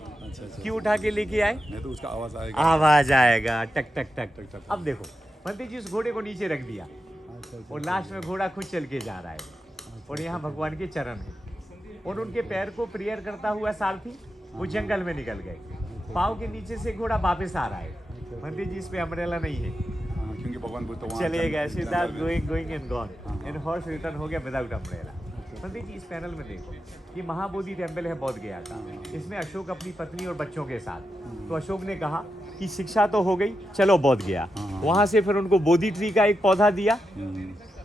क्यों उठा के लेके आए? नहीं तो उसका आवाज आएगा, टक टक टक टक। अब देखो, बनते जी उस घोड़े को नीचे रख दिया और लास्ट में घोड़ा खुद चल के जा रहा है, और यहाँ भगवान के चरण है, और उनके पैर को प्रेयर करता हुआ सारथी वो जंगल में निकल गए। पाँव के नीचे से घोड़ा वापस आ रहा है। मंदिर जी, इस पे अम्ब्रेला नहीं है, क्योंकि भगवान बुद्ध चले गए, Siddharth going and gone, and horse return हो गया विदाउट अम्ब्रेला। मंदिर जी, इस पैनल में देखो, ये महाबोधि टेम्पल है बोध गया का। इसमें अशोक अपनी पत्नी और बच्चों के साथ, तो अशोक ने कहा कि शिक्षा तो हो गई, चलो बोध गया। वहां से फिर उनको बोधि ट्री का एक पौधा दिया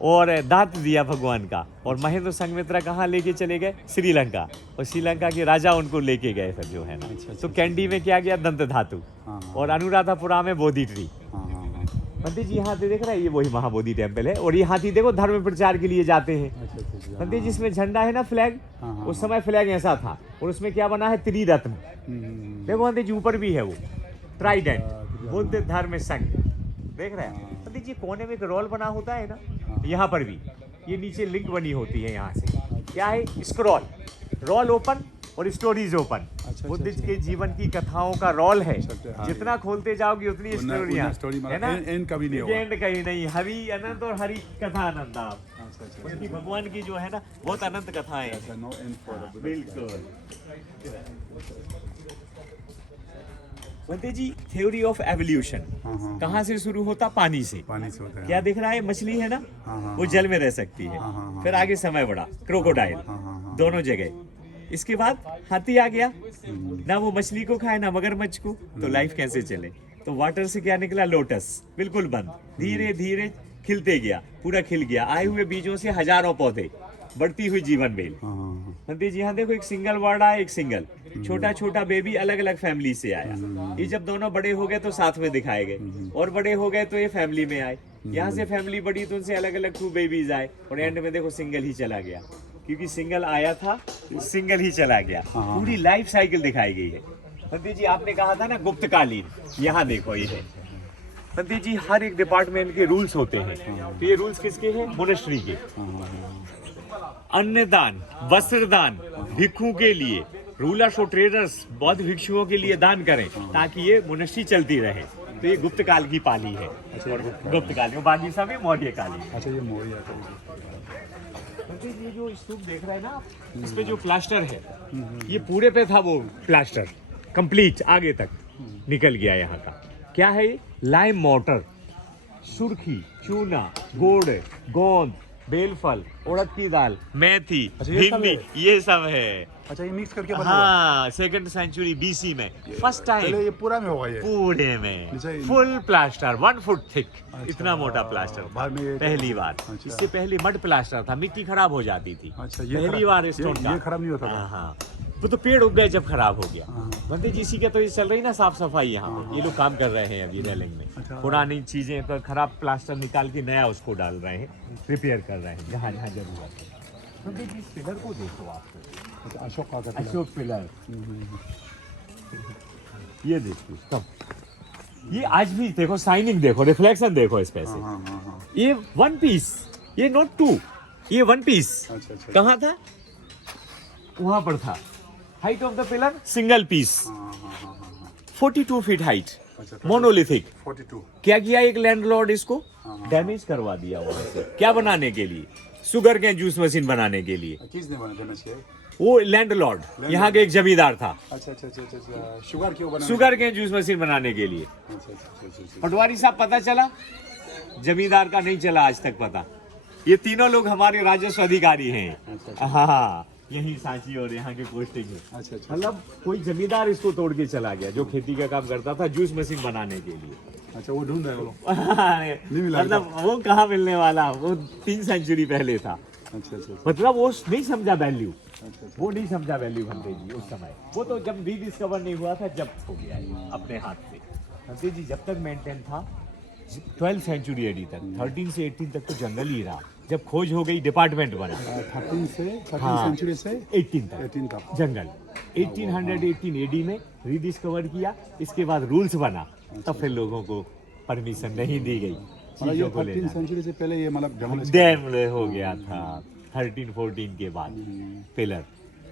और दांत दिया भगवान का, और महेंद्र संघमित्रा कहाँ लेके चले गए? श्रीलंका, और श्रीलंका के राजा उनको लेके गए फिर जो है ना। तो कैंडी में क्या गया? दंत धातु, और अनुराधापुरा में बोधि ट्री। पंडित जी, यहाँ देख रहे हैं, ये वही महाबोधि टेम्पल है। और ये हाथी देखो धर्म प्रचार के लिए जाते हैं। पंडित जी, इसमें झंडा है ना, फ्लैग, उस समय फ्लैग ऐसा था, और उसमें क्या बना है? त्रिरत्न। देखो पंडित जी, ऊपर भी है वो ट्राइडेंट, बुद्ध धर्म संघ, देख रहे हैं पंडित जी। कोने में एक रोल बना होता है ना, यहाँ पर भी ये नीचे लिंक बनी होती है, यहाँ से क्या है? स्क्रॉल, रोल ओपन और स्टोरीज ओपन। बुद्ध के जीवन की कथाओं का रोल है, जितना खोलते जाओगे उतनी स्टोरियां है ना, एंड कभी नहीं होगा, एंड कहीं नहीं। हरि अनंत और हरि कथा अनंत। आप उनकी भगवान की जो है ना, बहुत अनंत कथाएं हैं। बिल्कुल। बनते जी, थ्योरी ऑफ एवोल्यूशन कहाँ से शुरू होता? पानी से होता है। क्या दिख रहा है? मछली है ना, वो जल में रह सकती है। फिर आगे समय बढ़ा, क्रोकोडाइल, दोनों जगह। इसके बाद हाथी आ गया, ना वो मछली को खाए ना मगरमच्छ को, तो लाइफ कैसे चले? तो वाटर से क्या निकला? लोटस, बिल्कुल बंद, धीरे धीरे खिलते गया, पूरा खिल गया। आए हुए बीजों से हजारों पौधे, बढ़ती हुई जीवन बेल। मंदिर जी, यहाँ देखो, एक सिंगल वर्ड आया, एक सिंगल छोटा छोटा बेबी अलग अलग फैमिली से आया। ये जब दोनों बड़े हो गए तो साथ में दिखाए गए, और बड़े हो गए तो ये फैमिली में आए। यहाँ से फैमिली बड़ी तो उनसे अलग अलग 2 बेबीज आए, और एंड में देखो सिंगल ही चला गया। क्योंकि सिंगल आया था, सिंगल ही चला गया। पूरी लाइफ साइकिल दिखाई गई है। पंडित जी आपने कहा था ना गुप्तकालीन, यहाँ देखो ये है। पंडित जी हर एक डिपार्टमेंट के रूल्स होते हैं, तो ये रूल्स किसके हैं? मोनेस्ट्री के। अन्नदान, वस्त्रदान, भिक्षुओं के लिए, रूलर्स और ट्रेडर्स बौद्ध भिक्षुओं के लिए दान करें ताकि ये मोनेस्ट्री चलती रहे। तो ये गुप्त काल की पाली है। और गुप्त काल में बाकी सब मौर्य कालीन। अच्छा ये मौर्य ये जो स्तूप देख रहे हैं ना आप, इस पे जो प्लास्टर है, ये पूरे पे था वो प्लास्टर, कंप्लीट आगे तक निकल गया यहाँ का। क्या है ये? लाइम मोटर, सुर्खी, चूना, गुड़, गोंद, बेलफल, उड़द की दाल, मेथी, भिंडी, ये सब है। अच्छा ये मिक्स करके बना हाँ, 2nd सेंचुरी BC में फर्स्ट टाइम। पहले ये पूरा में होगा ये? पूरे में अच्छा, फुल प्लास्टर 1 फुट थिक। अच्छा, इतना मोटा प्लास्टर बाद में ये- पहली बार। अच्छा। इससे पहले मड प्लास्टर था, मिट्टी खराब हो जाती थी। अच्छा, ये पहली खराब- बार स्टोन ये का। खराब नहीं होता था? हाँ, वो तो पेड़ उग गए जब खराब हो गया। हाँ। बंदे जी, इसी का तो ये चल रही ना साफ सफाई यहाँ पे। ये लोग काम कर रहे हैं अभी रेलिंग में। अच्छा। पुरानी चीजें तो खराब प्लास्टर निकाल के नया उसको डाल रहे हैं, रिपेयर कर रहे हैं जहाँ जहाँ जरूरत है। बंदे जी इस पिलर को देखो आप, अच्छा, अशोक का पिलर। अशोक पिलर, ये देखो कब, ये आज भी देखो, शाइनिंग देखो, रिफ्लेक्शन देखो इस पे से। हाँ हाँ हाँ। ये 1 पीस, ये नोट 2, ये 1 पीस। अच्छा अच्छा। कहाँ था? वहां पर था। Height of the pillar single piece, हाँ हाँ हाँ हाँ। 42 फीट हाइट, अच्छा, मोनोलिथिक। 42। क्या किया एक लैंडलॉर्ड? इसको डैमेज करवा दिया वहां से। क्या बनाने के लिए? शुगर के जूस मशीन बनाने के लिए। किसने बना देना चाहिए? वो लैंडलॉर्ड, यहाँ के एक जमींदार था। अच्छा अच्छा अच्छा अच्छा। शुगर क्यों बना? शुगर के जूस मशीन बनाने के लिए। अच्छा अच्छा अच्छा अच्छा। पटवारी साहब पता चला, जमींदार का नहीं चला आज तक पता। ये तीनों लोग हमारे राजस्व अधिकारी हैं। अच्छा। हाँ, यही सांची और यहाँ के पोस्टिंग है। अच्छा अच्छा। मतलब कोई जमींदार इसको तोड़ के चला गया जो खेती का काम करता था, जूस मशीन बनाने के लिए। अच्छा वो ढूंढ रहे हो? नहीं मिला मतलब वो कहाँ मिलने वाला, वो 3 सेंचुरी पहले था। अच्छा अच्छा मतलब वो नहीं समझा वैल्यू, अच्छा। वो नहीं समझा वैल्यू भंते जी उस समय। वो तो जब रीडिस्कवर नहीं हुआ था, जब हो गया ये अपने हाथ से। भंते जी जब तक मेंटेन था 12th सेंचुरी एडी तक, 13 से 18 तक तो जंगल ही रहा। जब खोज हो गई, डिपार्टमेंट बना। 13 हाँ। सेंचुरी से 18 तक 18 तक जंगल। 1818 एडी में रीडिस्कवर किया, इसके बाद रूल्स बना, तब फिर लोगों को परमिशन नहीं दी गई मतलब ये चीजों को 13 लेना। सेंचुरी से पहले ये मतलब demolish डैम हो गया था 13-14 के बाद पिलर।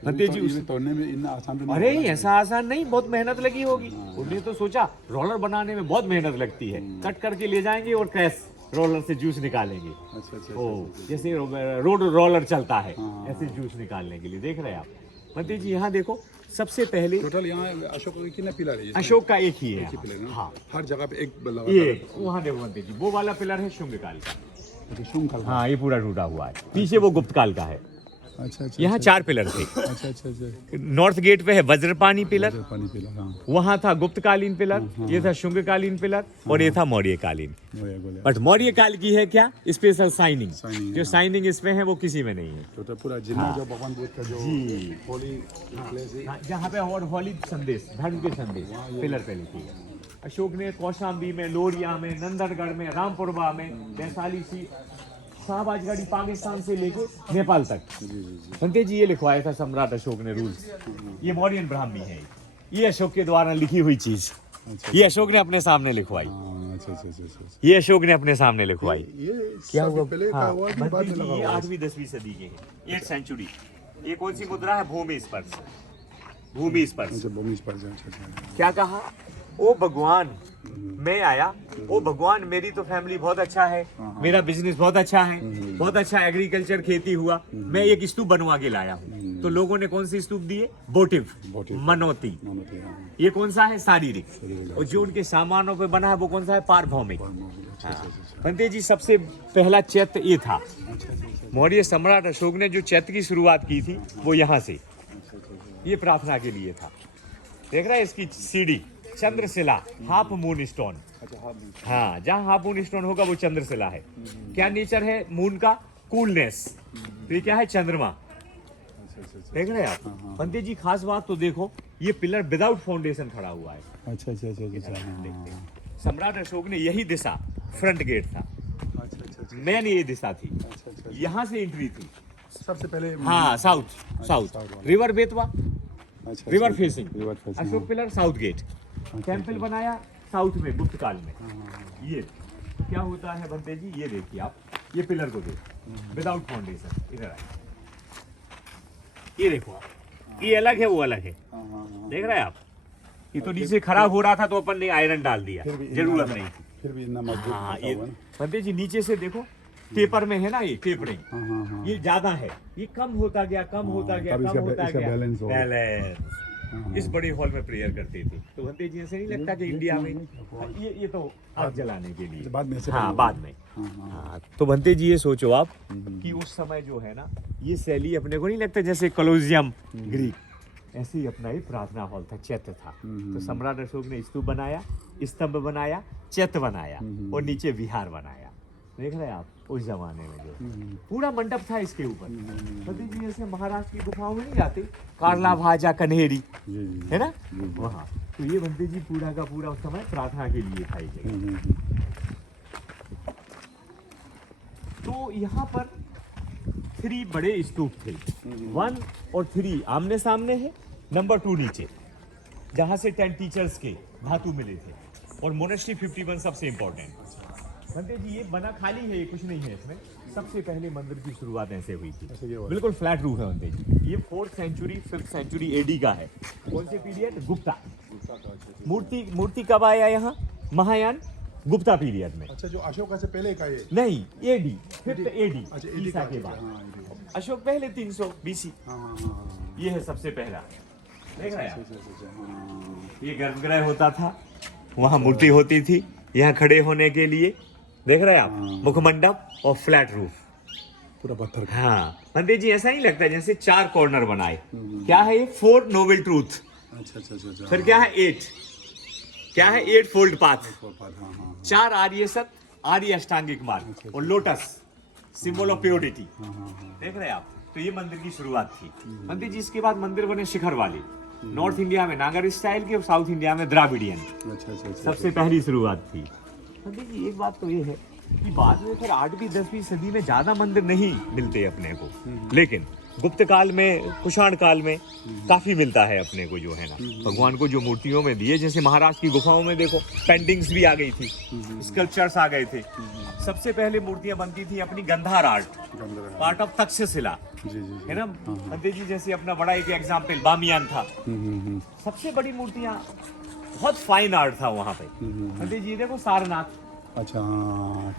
भंते जी ये तोड़ने में इतना आसान तो नहीं अरे होगा। ऐसा आसान नहीं, बहुत मेहनत लगी होगी। उन्होंने तो सोचा रोलर बनाने में बहुत मेहनत लगती है, कट करके ले जाएंगे और क्रैश रोलर से जूस निकालेंगे। अच्छा अच्छा ओ जैसे रोड रोलर चलता है, हाँ। ऐसे जूस निकालने के लिए। देख रहे हैं आप भंते जी, यहाँ देखो सबसे पहले टोटल यहाँ अशोक का कितना पिलर है? अशोक का एक ही है एक ही पिलर यहाँ। ना? हाँ, हर जगह पे एक लगा ये वहाँ देखो भंते जी, वो वाला पिलर है शुंग काल का। अच्छा शुंग हाँ, ये पूरा टूटा हुआ है। पीछे वो गुप्त काल का है। अच्छा अच्छा यहाँ 4 पिलर थे। अच्छा अच्छा अच्छा। नॉर्थ गेट पे है वज्रपानी पिलर, पानी पिलर हाँ। वहाँ था गुप्तकालीन पिलर, ये था शुंगकालीन पिलर, और ये था मौर्यकालीन। बोले बट मौर्य काल की है क्या स्पेशल साइनिंग, Shining, जो साइनिंग इसमें है वो किसी में नहीं है। तो पूरा जितना जो भगवान बुद्ध का जो जी। होली प्लेस है हाँ, जहाँ पे और होली संदेश, धर्म के संदेश पिलर पे लिखी है। अशोक ने कौशाम्बी में, लोरिया में, नंदनगढ़ में, रामपुरवा में, वैशाली सी, शाहबाजगढ़ी पाकिस्तान से लेके नेपाल तक। भंते जी ये लिखवाया था सम्राट अशोक ने रूल्स। ये मौर्यन ब्राह्मी है, ये अशोक के द्वारा लिखी हुई चीज, ये अशोक ने अपने सामने लिखवाई। हाँ, अच्छा अच्छा अच्छा अच्छा। ये अशोक ने अपने सामने लिखवाई। ये क्या सब हुआ? पहले का हाँ, हुआ कि भंते बाद में जी, लगा ये हुआ? 8वीं 10वीं सदी के हैं, 8th सेंचुरी। ये कौन सी मुद्रा है? भूमि स्पर्श, भूमि स्पर्श। अच्छा भूमि पर अच्छा अच्छा। क्या कहा? ओ भगवान, मैं आया, ओ भगवान मेरी तो फैमिली बहुत अच्छा है, मेरा बिजनेस बहुत अच्छा है, बहुत अच्छा एग्रीकल्चर खेती हुआ, मैं एक स्तूप बनवा के लाया हूँ। तो लोगों ने कौन सी स्तूप दिए? वोटिव, वोटिव। मनोती। मानवती हाँ। ये कौन सा है? शारीरिक। और जो उनके सामानों पे बना है वो कौन सा है? पारभौमिक। अच्छा अच्छा अच्छा पंते जी सबसे पहला चैत्य ये था। अच्छा अच्छा मौर्य सम्राट अशोक ने जो चैत्य की शुरुआत की थी वो यहाँ से, ये प्रार्थना के लिए था। देख रहा है इसकी सीढ़ी, चंद्रशिला, हाफ मून स्टोन। अच्छा हाँ भी। हाँ, जहाँ हाफ मून स्टोन होगा वो चंद्रशिला है। क्या नेचर है मून का? कूलनेस। तो ये क्या है? चंद्रमा। अच्छा अच्छा अच्छा देख रहे हैं आप पंडित जी? खास बात तो देखो, ये पिलर विदाउट फाउंडेशन खड़ा हुआ है। अच्छा अच्छा अच्छा अच्छा हाँ। सम्राट अशोक ने यही दिशा फ्रंट गेट था, अच्छा अच्छा अच्छा मेन ये दिशा थी, अच्छा अच्छा यहाँ से एंट्री थी। सबसे पहले हाँ साउथ साउथ वाला। रिवर बेतवा अच्छा, रिवर अच्छा, facing river facing, Ashok pillar south gate temple बनाया साउथ में गुप्त काल में। ये क्या होता है बनते जी, ये देखिए आप, ये पिलर को देखिए विदाउट फाउंडेशन, इधर आए, ये देखो आप, ये अलग है वो अलग है, देख रहे हैं आप, ये तो नीचे खराब हो रहा था तो अपन ने आयरन डाल दिया, फिर भी जरूरत नहीं थी। फिर भी इतना मजबूत हाँ बना ये हुआ है ना। बनते जी नीचे से देखो टेपर में है ना, ये टेपरिंग, हाँ। ये ज्यादा है, ये कम होता गया कम होता गया तब कम इसका- होता इसका गया, बैलेंस हो गया। बैलेंस। इस बड़े हॉल में प्रेयर करते थे तो भंते जी ऐसे नहीं लगता कि इंडिया में ये तो आग जलाने के लिए, बाद में ऐसे हाँ बना बाद में। हाँ तो भंते जी ये सोचो आप कि उस समय जो है ना, ये शैली अपने को नहीं लगता जैसे कोलोसियम ग्रीक, ऐसे ही अपना ही प्रार्थना हॉल था, चैत्य था। तो सम्राट अशोक ने स्तूप बनाया, स्तंभ बनाया, चैत्य बनाया और नीचे विहार बनाया, देख रहे हैं आप, उस जमाने में जो पूरा मंडप था इसके ऊपर। पति जी ऐसे महाराष्ट्र की गुफाओं में नहीं जाते, कारला भाजा कन्हेरी है ना वहाँ, तो ये बनते जी पूरा का पूरा उस समय प्रार्थना के लिए था ये जगह। तो यहाँ पर 3 बड़े स्तूप थे, 1 और 3 आमने सामने है, नंबर 2 नीचे, जहाँ से 10 टीचर्स के धातु मिले थे, और मोनेस्ट्री 51 सबसे इम्पोर्टेंट। बनते जी ये बना खाली है, ये कुछ नहीं है इसमें, सबसे पहले मंदिर की शुरुआत ऐसे हुई थी, बिल्कुल फ्लैट रूफ है बनते जी। ये 4th century 5th century AD का है। कौन से पीरियड? गुप्ता। मूर्ति कब आया यहाँ? महायान गुप्ता पीरियड में। अच्छा, जो अशोका से पहले का ये? नहीं, एडी 5th एडी, अच्छा, ईसा के बाद। अशोक पहले 300 बीसी, ये है सबसे पहला, देख रहे हैं आप? ये गर्भगृह होता था, वहाँ मूर्ति होती थी, यहाँ खड़े होने के लिए, देख रहे हैं आप, मुखमंडप और फ्लैट रूफ पूरा पत्थर का। हाँ पंडित जी ऐसा नहीं लगता जैसे 4 कॉर्नर बनाए। क्या है ये? 4 नोबल ट्रूथ। अच्छा। फिर क्या है? 8 क्या है? 8 फोल्ड पाथ, 4 आर्य सत्य, आर्य अष्टांगिक मार्ग और लोटस, सिंबल ऑफ प्योरिटी, देख रहे हैं आप? तो ये मंदिर की शुरुआत थी पंडित जी। इसके बाद मंदिर बने शिखर वाले, नॉर्थ इंडिया में नागर स्टाइल के और साउथ इंडिया में द्राविडियन। अच्छा। सबसे पहली शुरुआत थी पंडित जी। एक बात तो ये है कि बाद में फिर 8वीं 10वीं सदी में ज्यादा मंदिर नहीं मिलते अपने को, लेकिन गुप्त काल में, कुषाण काल में काफी मिलता है अपने को, जो है ना भगवान को जो मूर्तियों में दिए। जैसे महाराष्ट्र की गुफाओं में देखो पेंटिंग्स भी आ गई थी, स्कल्पचर्स आ गए थे। सबसे पहले मूर्तियां बनती थी अपनी Gandhara art, part of Takshashila, है ना पंडित जी। जैसे अपना बड़ा एक एग्जाम्पल बामियान था, सबसे बड़ी मूर्तियां, बहुत फाइन आर्ट था वहाँ पे पंडित जी। देखो सारनाथ, अच्छा,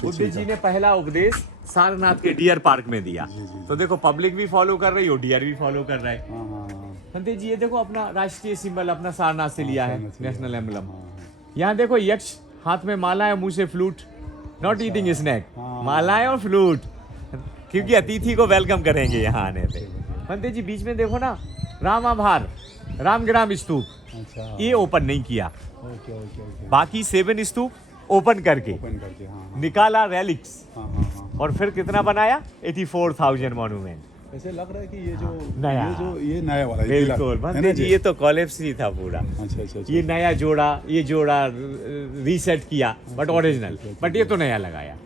बुद्ध जी ने पहला उपदेश सारनाथ के डियर पार्क में दिया, तो देखो पब्लिक भी फॉलो कर रही हो, डियर भी फॉलो कर रहा है पंडित जी। ये देखो अपना राष्ट्रीय सिंबल अपना सारनाथ से लिया है, नेशनल एम्बलम। यहाँ देखो यक्ष, हाथ में माला है, मुंह से फ्लूट, नॉट ईटिंग स्नैक, मालाएं और फ्लूट, क्योंकि अतिथि को वेलकम करेंगे यहाँ आने पे पंडित जी। बीच में देखो ना रामाभार, रामग्राम स्तूप, ये ओपन नहीं किया, बाकी 7 स्तूप ओपन करके निकाला रेलिक्स, और फिर कितना बनाया? 84,000 मॉन्यूमेंट। ऐसे लग रहा है कि ये जो नया, ये नया वाला, बिल्कुल पंडित जी, ये तो कॉलेप्स ही था पूरा। अच्छा। ये नया जोड़ा, ये जोड़ा रीसेट किया, बट ओरिजिनल, बट ये तो नया लगाया।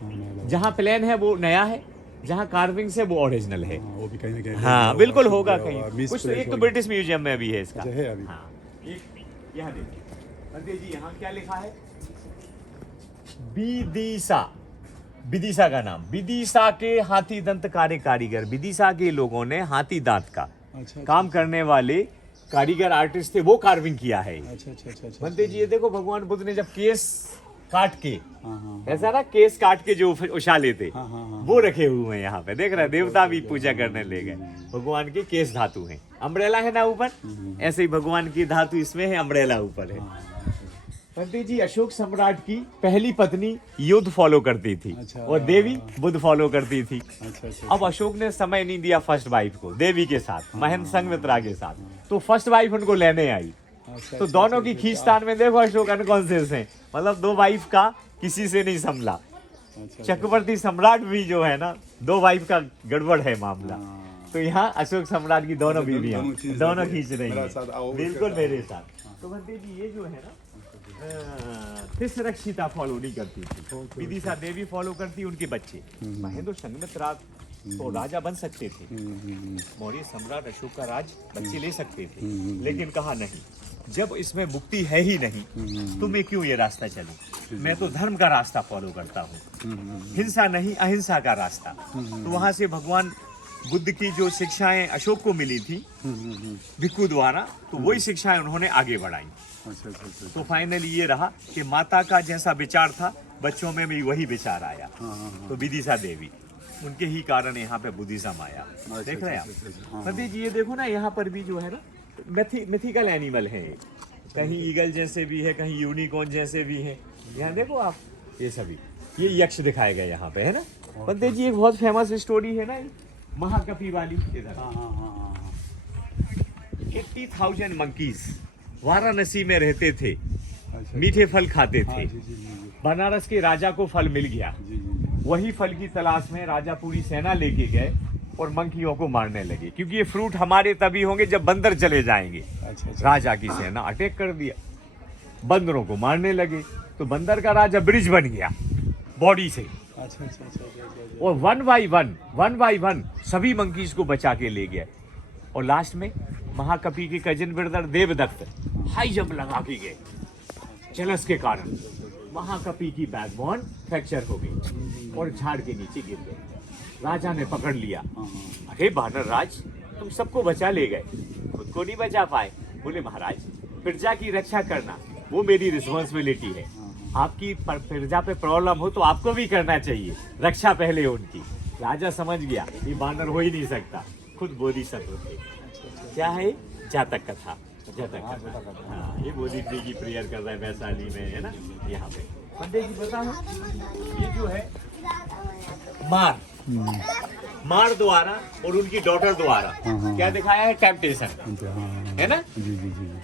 जहाँ प्लान है वो नया है, जहाँ कार्विंग्स है वो ओरिजिनल है। वो भी कहीं ना कहीं हाँ बिल्कुल होगा कहीं कुछ। तो एक तो ब्रिटिश म्यूजियम में भी है इसका। है अभी। हाँ, एक यहाँ देखिए पंडित जी, यहाँ क्या लिखा है? विदिशा, विदिशा का नाम, विदिशा के हाथी दंत कार्य कारीगर। विदिशा के लोगों ने हाथी दांत का काम करने वाले कारीगर आर्टिस्ट थे, वो कार्विंग किया है। अच्छा। पंडित जी ये देखो भगवान बुद्ध ने जब केस काट के, ऐसा ना केस काट के जो उछाले थे, वो रखे हुए हैं यहाँ पे, देख रहे हैं? देवता भी पूजा करने ले गए। भगवान के केस धातु हैं, अम्ब्रेला है ना ऊपर, ऐसे ही भगवान की धातु इसमें है, अम्ब्रेला ऊपर है। पंडित जी अशोक सम्राट की पहली पत्नी युद्ध फॉलो करती थी, और देवी बुद्ध फॉलो करती थी। अब अशोक ने समय नहीं दिया फर्स्ट वाइफ को, देवी के साथ, महेंद्र संघमित्रा के साथ, तो फर्स्ट वाइफ उनको लेने आई। तो दोनों की खींचतान में देखो अशोक अनकॉन्शियस हैं, मतलब 2 वाइफ का किसी से नहीं संभला। चक्रवर्ती सम्राट भी जो है ना, 2 वाइफ का गड़बड़ है मामला। तो यहाँ अशोक सम्राट की दोनों बीवियां दोनों खींच रही है, बिल्कुल मेरे साथ। तो पंडित जी ये जो है ना तिसरक्षिता फॉलो नहीं करती थी, विदिशा देवी फॉलो करती, उनके बच्चे। महेंद्र संघमित्रा तो राजा बन सकते थे। मौर्य सम्राट अशोक का राज बच्चे ले सकते थे, लेकिन कहा नहीं, जब इसमें मुक्ति है ही नहीं तो मैं क्यों ये रास्ता चलूं। मैं तो धर्म का रास्ता फॉलो करता हूँ, हिंसा नहीं अहिंसा का रास्ता। तो वहां से भगवान बुद्ध की जो शिक्षाएं अशोक को मिली थी भिक्खु द्वारा, तो वही शिक्षाएं उन्होंने आगे बढ़ाई। तो फाइनली ये रहा कि माता का जैसा विचार था बच्चों में भी वही विचार आया। तो विदिशा देवी, उनके ही कारण यहाँ पे बुद्धिज्म आया। देख रहे हैं आप पंडित जी, ये देखो ना, यहाँ पर भी जो है ना मिथिकल एनिमल है, कहीं ईगल जैसे भी है, कहीं यूनिकॉर्न जैसे भी है। यहाँ देखो आप, ये सभी ये यक्ष दिखाए गए यहाँ पे, है ना पंडित जी। एक बहुत फेमस स्टोरी है ना महाकपि वाली, इधर 80,000 मंकीज वाराणसी में रहते थे, मीठे फल खाते थे। बनारस के राजा को फल मिल गया, वही फल की तलाश में राजा पूरी सेना लेके गए और मंकियों को मारने लगे, क्योंकि ये फ्रूट हमारे तभी होंगे जब बंदर चले जाएंगे। राजा की सेना अटैक कर दिया, बंदरों को मारने लगे। तो बंदर का राजा ब्रिज बन गया बॉडी से, और वन बाई वन सभी मंकीज को बचा के ले गया। और लास्ट में महाकपि के cousin brother Devadatta high jump लगा के गए, चलस के कारण महाकपि की बैकबोन फ्रैक्चर हो गई और झाड़ के नीचे गिर गए। राजा ने पकड़ लिया, अरे बानर राज, तुम सबको बचा ले गए, खुद को नहीं बचा पाए। बोले महाराज, प्रजा की रक्षा करना वो मेरी रिस्पॉन्सिबिलिटी है। आपकी प्रजा पे प्रॉब्लम हो तो आपको भी करना चाहिए, रक्षा पहले उनकी। राजा समझ गया ये बानर हो ही नहीं सकता, खुद बोधिसत्व थे। क्या है? जातक कथा, जातक कथा। हाँ, ये बोधि ट्री की प्रेयर कर रहा है वैशाली में, है ना। यहाँ पे पंडित जी बताओ, ये जो है मार द्वारा और उनकी डॉटर द्वारा क्या दिखाया है? टेम्पटेशन, है ना।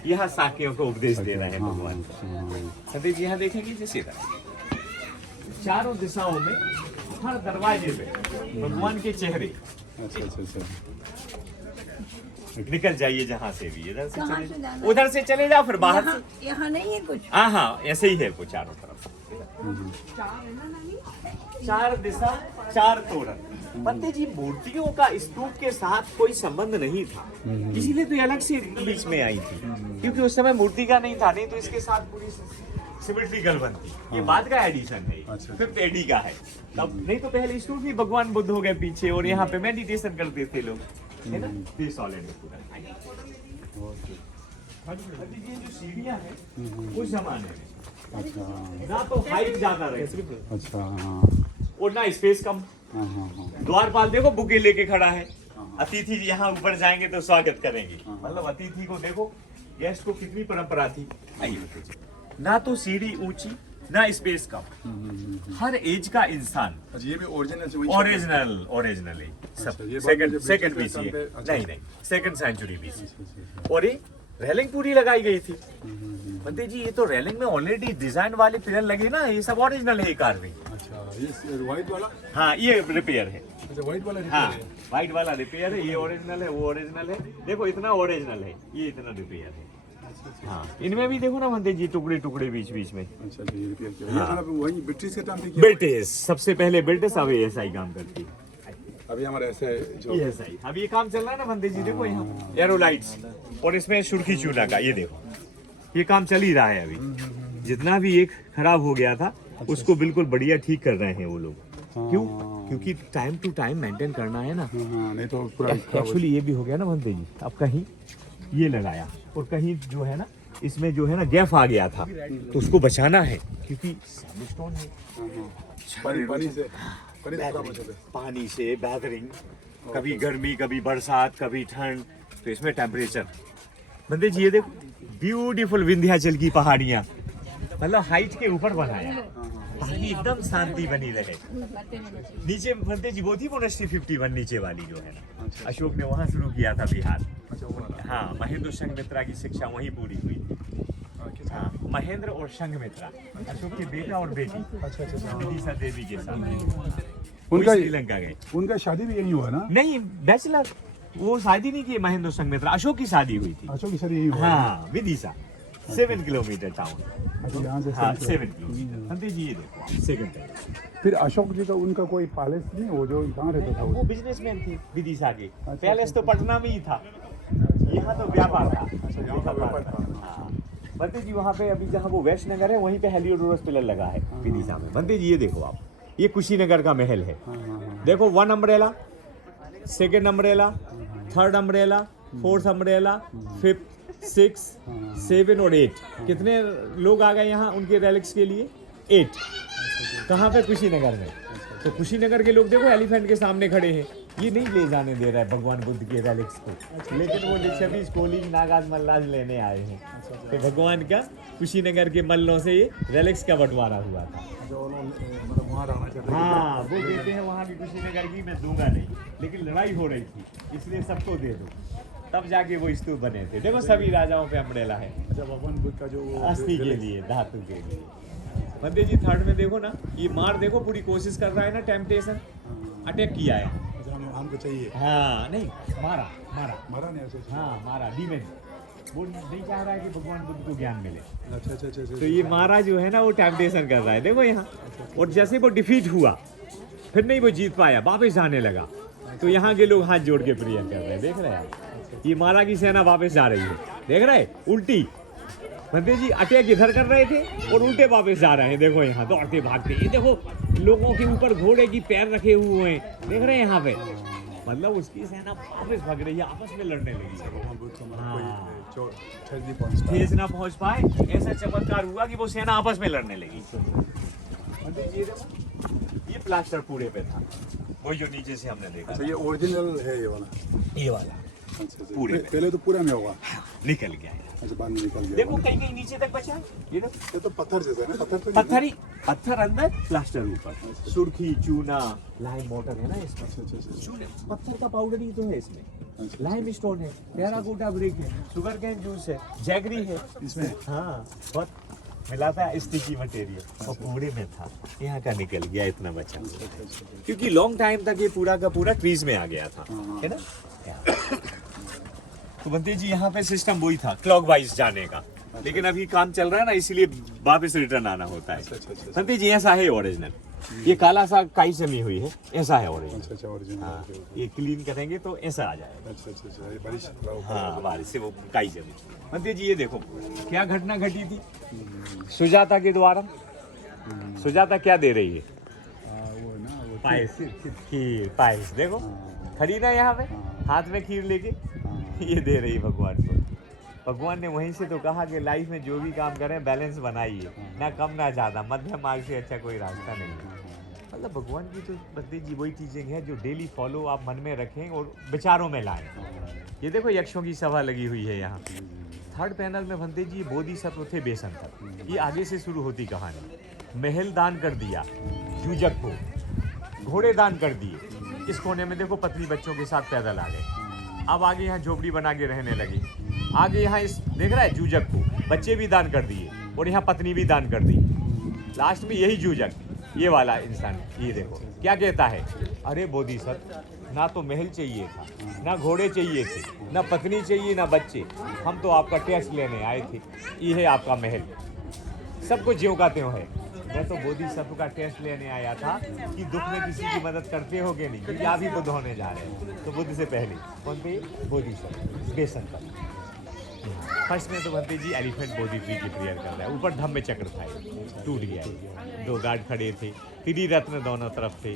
यहाँ साकियों को उपदेश दे रहे हैं भगवान। पंडित जी यहाँ देखेंगे जैसे चारों दिशाओं में हर दरवाजे पे भगवान के चेहरे। निकल जाइए जहाँ से भी, इधर से चले, उधर से चले जाओ, फिर बाहर से। यहाँ नहीं है कुछ। हाँ, ऐसे ही है वो चारों तरफ। चार दिशा, चार तोरण। पंडित जी, मूर्तियों का स्तूप के साथ कोई संबंध नहीं था, इसीलिए तो ये अलग से बीच में आई थी, क्योंकि उस समय मूर्ति का नहीं था, नहीं तो इसके साथ पूरी सिमेट्रिकल बनती। ये बाद का एडिशन है, 5th AD का है। तब नहीं तो पहले स्तूप ही भगवान बुद्ध हो गए पीछे, और यहाँ पे मेडिटेशन करते थे लोग, है ना। ये सॉलिड है पूरा। ये जो सीढ़ियाँ हैं उस जमाने में ना तो हाइट ज्यादा रही, और ना स्पेस कम। द्वारपाल देखो बुके लेके खड़ा है, अतिथि यहाँ ऊपर जाएंगे तो स्वागत करेंगे। मतलब अतिथि को देखो, गेस्ट को कितनी परंपरा थी। ना तो सीढ़ी ऊंची, ना स्पेस कम, हर एज का इंसान। ये भी ओरिजिनल ओरिजिनल है सब। सेकंड BC है, नहीं, 2nd सेंचुरी BC। और ये रेलिंग पूरी लगाई गई थी। पंडित जी, ये तो रेलिंग में ऑलरेडी डिजाइन वाले पिलर लगे ना, ये सब ओरिजिनल है। कार्विंग। अच्छा, ये व्हाइट वाला? हाँ, ये रिपेयर है। अच्छा, व्हाइट वाला रिपेयर हाँ, है। व्हाइट वाला रिपेयर है। ये ओरिजिनल है, वो ओरिजिनल है। देखो इतना ओरिजिनल है, ये इतना रिपेयर है। हाँ, इनमें भी देखो ना पंडित जी, टुकड़े टुकड़े बीच बीच में। अच्छा, ये रिपेयर किया। ये मतलब वही ब्रिटिश के टाइम पे किया। ब्रिटिश, सबसे पहले ब्रिटिश, अब ऐसा ही काम करती है। अभी हमारे ऐसे जो ये सही, अब ये काम चल रहा है ना पंडित जी, देखो यहाँ एरोलाइट्स, और इसमें सुर्खी चूना का, ये देखो ये काम चल ही रहा है अभी। जितना भी एक खराब हो गया था उसको बिल्कुल बढ़िया ठीक कर रहे हैं वो लोग। क्यों? क्योंकि टाइम टू टाइम मेंटेन करना है ना। नहीं तो पूरा एक्चुअली ये भी हो गया ना पंडित जी, अब कहीं ये लगाया और कहीं जो है ना इसमें जो है ना गैप आ गया था, तो उसको बचाना है, क्योंकि सैंडस्टोन है। पानी से बेहतरीन, कभी गर्मी, कभी बरसात, कभी ठंड, तो इसमें टेम्परेचर। पंडित जी ये देखो, ब्यूटीफुल विंध्याचल की पहाड़ियाँ, मतलब हाइट के ऊपर बनाया ताकि एकदम शांति बनी रहे। नीचे पंडित जी वो थी मोनेस्ट्री 51 नीचे वाली जो है ना, अशोक ने वहाँ शुरू किया था बिहार। हाँ, महेंद्र संघमित्रा की शिक्षा वहीं पूरी हुई थी। हाँ, महेंद्र और संघमित्रा, अशोक के बेटा और बेटी विदिशा देवी के साथ उनका श्रीलंका गए। उनका शादी भी यही हुआ ना? नहीं, बैचलर, वो शादी नहीं की महेंद्र संघमित्रा, अशोक की शादी हुई थी। अशोक की शादी यही हुआ। हाँ, विदिशा 7 किलोमीटर टाउन। अच्छा, यहाँ से हाँ 7 7 किलोमीटर। भंते जी ये देखो आप, सेकंड टाइम। फिर अशोक जी का उनका कोई पैलेस नहीं, वो जो कहाँ रहता था वो बिजनेसमैन थे विदिशा के। अच्छा, पैलेस तो पटना में ही था, यहाँ तो व्यापार था। अच्छा, यहाँ का व्यापार था। हाँ। भंते जी वहाँ पे अभी जहाँ वो वैष्ट नगर है वहीं पे हेलियोडोरस पिलर लगा है विदिशा में। भंते जी ये देखो आप, ये कुशीनगर का महल है। देखो 1 umbrella, 2nd umbrella, 3rd umbrella, 4th umbrella, 5th, 6th, 7 और 8। कितने लोग आ गए यहाँ उनके रेलिक्स के लिए? 8। कहाँ पे? कुशीनगर में। तो कुशीनगर के लोग देखो एलिफेंट के सामने खड़े हैं। ये नहीं ले जाने दे रहा है भगवान बुद्ध के रेलिक्स को, लेकिन वो लिच्छवी कोलिंग नागाज मल्लाज लेने आए हैं। तो भगवान का कुशीनगर के मल्लों से ये रेलिक्स का बंटवारा हुआ था। मतलब वहाँ रहना चाहते हाँ, वो कहते हैं वहाँ की कुशीनगर की मैं दूंगा नहीं, लेकिन लड़ाई हो रही थी इसलिए सबको दे दो, तब जाके वो स्तूप बने थे। देखो सभी राजाओं पे अम्ब्रेला है। अच्छा, भगवान बुद्ध का जो अस्थि के लिए, धातु के लिए। भंते जी 3rd में देखो ना, ये मार देखो पूरी कोशिश कर रहा है ना, टेम्पटेशन अटैक किया है। अच्छा, हमको चाहिए। हाँ नहीं, मारा मारा मरा नहीं ऐसे। हाँ मारा, डीमन। वो नहीं चाह रहा है कि भगवान बुद्ध को ज्ञान मिले, अच्छा अच्छा अच्छा। तो ये मारा जो है ना वो टेम्पटेशन कर रहा है। देखो यहाँ, और जैसे वो डिफीट हुआ फिर नहीं वो जीत पाया, वापस जाने लगा, तो यहाँ के लोग हाथ जोड़ के प्रेयर कर रहे हैं। देख रहे हैं आप, ये मारा की सेना वापस जा रही है। देख रहे हैं, उल्टी। भंते जी अटैक इधर कर रहे थे और उल्टे वापस जा रहे हैं। देखो यहाँ दौड़ते भागते, ये देखो लोगों के ऊपर घोड़े की पैर रखे हुए हैं। देख रहे हैं यहाँ पे, मतलब उसकी सेना वापस भाग रही है, आपस में लड़ने लगी। भगवान बुद्ध को हाँ। कोई ठेस नहीं पहुँच पाया। ठेस ना पहुंच पाए, ऐसा चमत्कार हुआ कि वो सेना आपस में लड़ने लगी। भंते जी ये देखो, ये प्लास्टर पूरे पे था, वो जो नीचे से हमने देखा। अच्छा, ये ओरिजिनल है ये वाला? ये वाला अच्छा अच्छा। पूरे पहले तो पूरा में होगा। निकल गया है। अच्छा, बाद में निकल गया। देखो कहीं कहीं नीचे तक बचा है। ये देखो ये तो पत्थर जैसा है ना? पत्थर तो पत्थर ही, पत्थर अंदर प्लास्टर ऊपर, सुर्खी चूना लाइम मोटर है ना इसमें। अच्छा अच्छा अच्छा। चूने पत्थर का पाउडर ही तो है इसमें। लाइम स्टोन है, टेराकोटा ब्रिक है, शुगर कैन जूस है, जैगरी है इसमें। हाँ, बहुत मिला था स्टिकी मटेरियल, और पूरे में था। यहाँ का निकल गया, इतना बचा, क्योंकि लॉन्ग टाइम तक ये पूरा का पूरा ट्रीज में आ गया था, है ना। तो भंते जी यहाँ पे सिस्टम वही था क्लॉक वाइज जाने का, लेकिन अभी काम चल रहा है ना, इसीलिए वापस रिटर्न आना होता है। भंते जी ऐसा है ओरिजिनल, ये काला सा काई जमी हुई है, ऐसा है ओरिजिनल। अच्छा अच्छा, ओरिजिनल। हाँ, ये क्लीन करेंगे तो ऐसा आ जाएगा। अच्छा अच्छा अच्छा, ये बारिश हुआ ऊपर। हाँ, बारिश से वो काई जमी। भंते जी ये देखो क्या घटना घटी थी सुजाता के द्वारा। सुजाता क्या दे रही है? वो ना वो पायस, खीर पायस। देखो खड़ी ना यहाँ पे, हाथ में खीर लेके ये दे रही भगवान को। भगवान ने वहीं से तो कहा कि लाइफ में जो भी काम करें बैलेंस बनाइए, ना कम ना ज़्यादा, मध्यम मार्ग से अच्छा कोई रास्ता नहीं है। मतलब भगवान की तो भंते जी वही टीचिंग है जो डेली फॉलो आप मन में रखें और विचारों में लाएं। ये देखो यक्षों की सभा लगी हुई है यहाँ। 3rd पैनल में भंते जी बोधिसत्व थे बेसन तक। ये आगे से शुरू होती कहानी। महल दान कर दिया जूजक को, घोड़े दान कर दिए। इस कोने में देखो पत्नी बच्चों के साथ पैदल आ गए। अब आगे यहाँ झोपड़ी बना के रहने लगे। आगे यहाँ इस देख रहा है जूजक को बच्चे भी दान कर दिए और यहाँ पत्नी भी दान कर दी। लास्ट में यही जूजक, ये वाला इंसान, ये देखो क्या कहता है, अरे बोधिसत्व ना तो महल चाहिए था, ना घोड़े चाहिए थे, ना पत्नी चाहिए, ना बच्चे, हम तो आपका टैक्स लेने आए थे, ये है आपका महल, सबको ज्यों का त्यों है। मैं तो बोधिसत्व का टेस्ट लेने आया था कि दुख में किसी की मदद करते हो कि नहीं, क्योंकि आप ही बुद्ध होने जा रहे हैं। तो बुद्ध से पहले कौन थे? बोधिसत्व बेसन पर। फर्स्ट में तो भंते जी एलिफेंट बोधि ट्री की प्रेयर कर रहा है, ऊपर धम्म चक्र था, टूट गया, 2 गार्ड खड़े थे, त्रिरत्न दोनों तरफ थे।